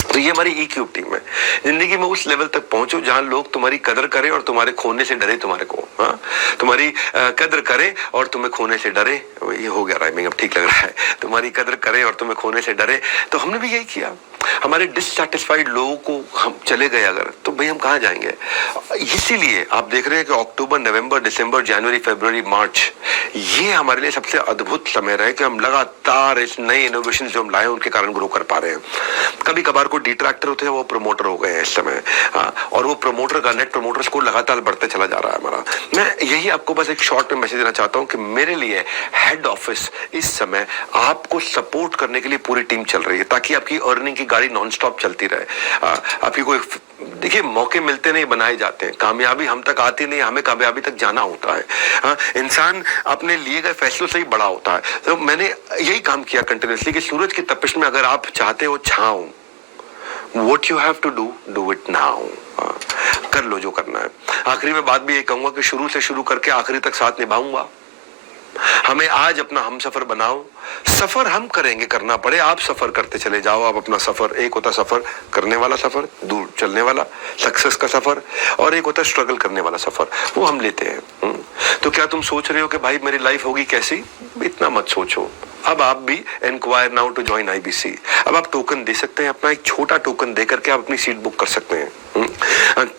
तो ये हमारी EQ टीम है। जिंदगी में उस लेवल तक पहुंचो जहां लोग तुम्हारी कदर करें और तुम्हारे खोने से डरे तुम्हारे को। हाँ, तुम्हारी कदर करें और तुम्हें खोने से डरे। ये हो गया राइमिंग, अब ठीक लग रहा है। तुम्हारी कदर करें और तुम्हें खोने से डरे। तो हमने भी यही किया। हमारे डिससैटिस्फाइड लोगों को हम चले गए अगर, तो भाई हम कहाँ जाएंगे। इसीलिए आप देख रहे हैं कि अक्टूबर, नवंबर, दिसंबर, जनवरी, फरवरी, मार्च ये हमारे लिए सबसे अद्भुत समय रहे कि हम लगातार इस नए इनोवेशन जो हम लाए उनके कारण ग्रो कर पा रहे हैं। कभी कभार को डिट्रैक्टर होते हैं, वो प्रमोटर हो गए हैं इस समय। और वो प्रमोटर का नेट प्रमोटर्स को लगातार बढ़ते चला जा रहा है हमारा। मैं यही आपको बस एक शॉर्ट में मैसेज देना चाहता हूं कि मेरे लिए हेड ऑफिस इस समय आपको सपोर्ट करने के लिए पूरी टीम चल रही है, ताकि आपकी अर्निंग की गाड़ी नॉन स्टॉप चलती रहे। आपकी कोई, देखिए, मौके मिलते नहीं, बनाए जाते हैं। कामयाबी हम तक आती नहीं, हमें कामयाबी तक जाना होता है। इंसान अपने लिए गए फैसलों से ही बड़ा होता है। तो मैंने यही काम किया कंटिन्यूसली कि सूरज की तपिश में अगर आप चाहते हो छांव, what you have to do it now। कर लो जो करना है। आखिरी में बात भी ये कहूंगा कि शुरू से शुरू करके आखिरी तक साथ निभाऊंगा। हमें आज अपना हम सफर बनाओ। सफर हम करेंगे, करना पड़े, आप सफर करते चले जाओ। आप अपना सफर, एक होता सफर करने वाला सफर, दूर चलने वाला सक्सेस का सफर, और एक होता स्ट्रगल करने वाला सफर, वो हम लेते हैं। तो क्या तुम सोच रहे हो कि भाई मेरी लाइफ होगी कैसी? इतना मत सोचो। अब आप भी enquire now to join IBC। अब आप टोकन दे सकते हैं, अपना एक छोटा टोकन दे करके आप अपनी सीट बुक कर सकते हैं।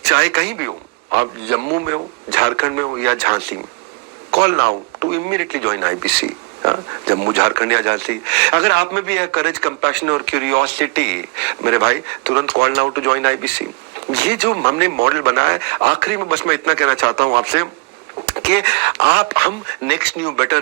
चाहे कहीं भी हो, आप जम्मू में हो, झारखंड में हो या झांसी में, call now to immediately join IBC। Jammu, Jharkhand या झांसी। अगर आप में भी है करेज, कंपैशन और क्यूरियोसिटी, मेरे भाई तुरंत call now to join IBC। ये जो हमने मॉडल बनाया है, आखिरी में बस मैं इतना कहना चाहता हूं आपसे कि हम नेक्स्ट न्यू बेटर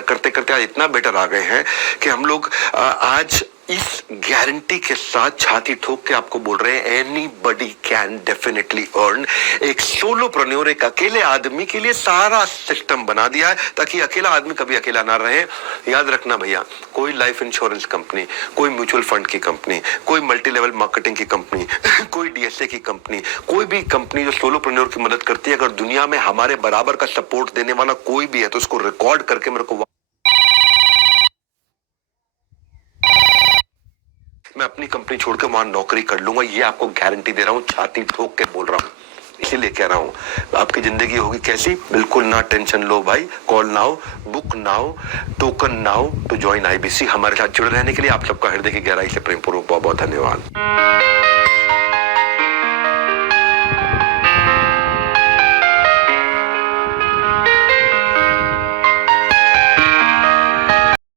करते करते आज इतना बेटर आ गए हैं कि हम लोग आज इस गारंटी के साथ छाती ठोक के आपको बोल रहे हैं, एनीबॉडी कैन डेफिनेटली अर्न। एक सोलोप्रेन्योर, एक अकेले आदमी के लिए सारा सिस्टम बना दिया है ताकि अकेला आदमी कभी अकेला ना रहे। याद रखना भैया, कोई लाइफ इंश्योरेंस कंपनी, कोई म्यूचुअल फंड की कंपनी, कोई मल्टी लेवल मार्केटिंग की कंपनी, कोई DSA की कंपनी, कोई भी कंपनी जो सोलोप्रेन्योर की मदद करती है, अगर दुनिया में हमारे बराबर का सपोर्ट देने वाला कोई भी है तो उसको रिकॉर्ड करके मेरे को, मैं अपनी कंपनी छोड़कर वहां नौकरी कर लूंगा। ये आपको गारंटी दे रहा हूं, छाती ठोक के बोल रहा हूं। इसीलिए कह रहा हूं, आपकी जिंदगी होगी कैसी, बिल्कुल ना टेंशन लो भाई। Call now, book now, token now to join IBC। हमारे साथ जुड़े रहने के लिए आप सबका हृदय की गहराई से प्रेम पूर्वक बहुत बहुत धन्यवाद।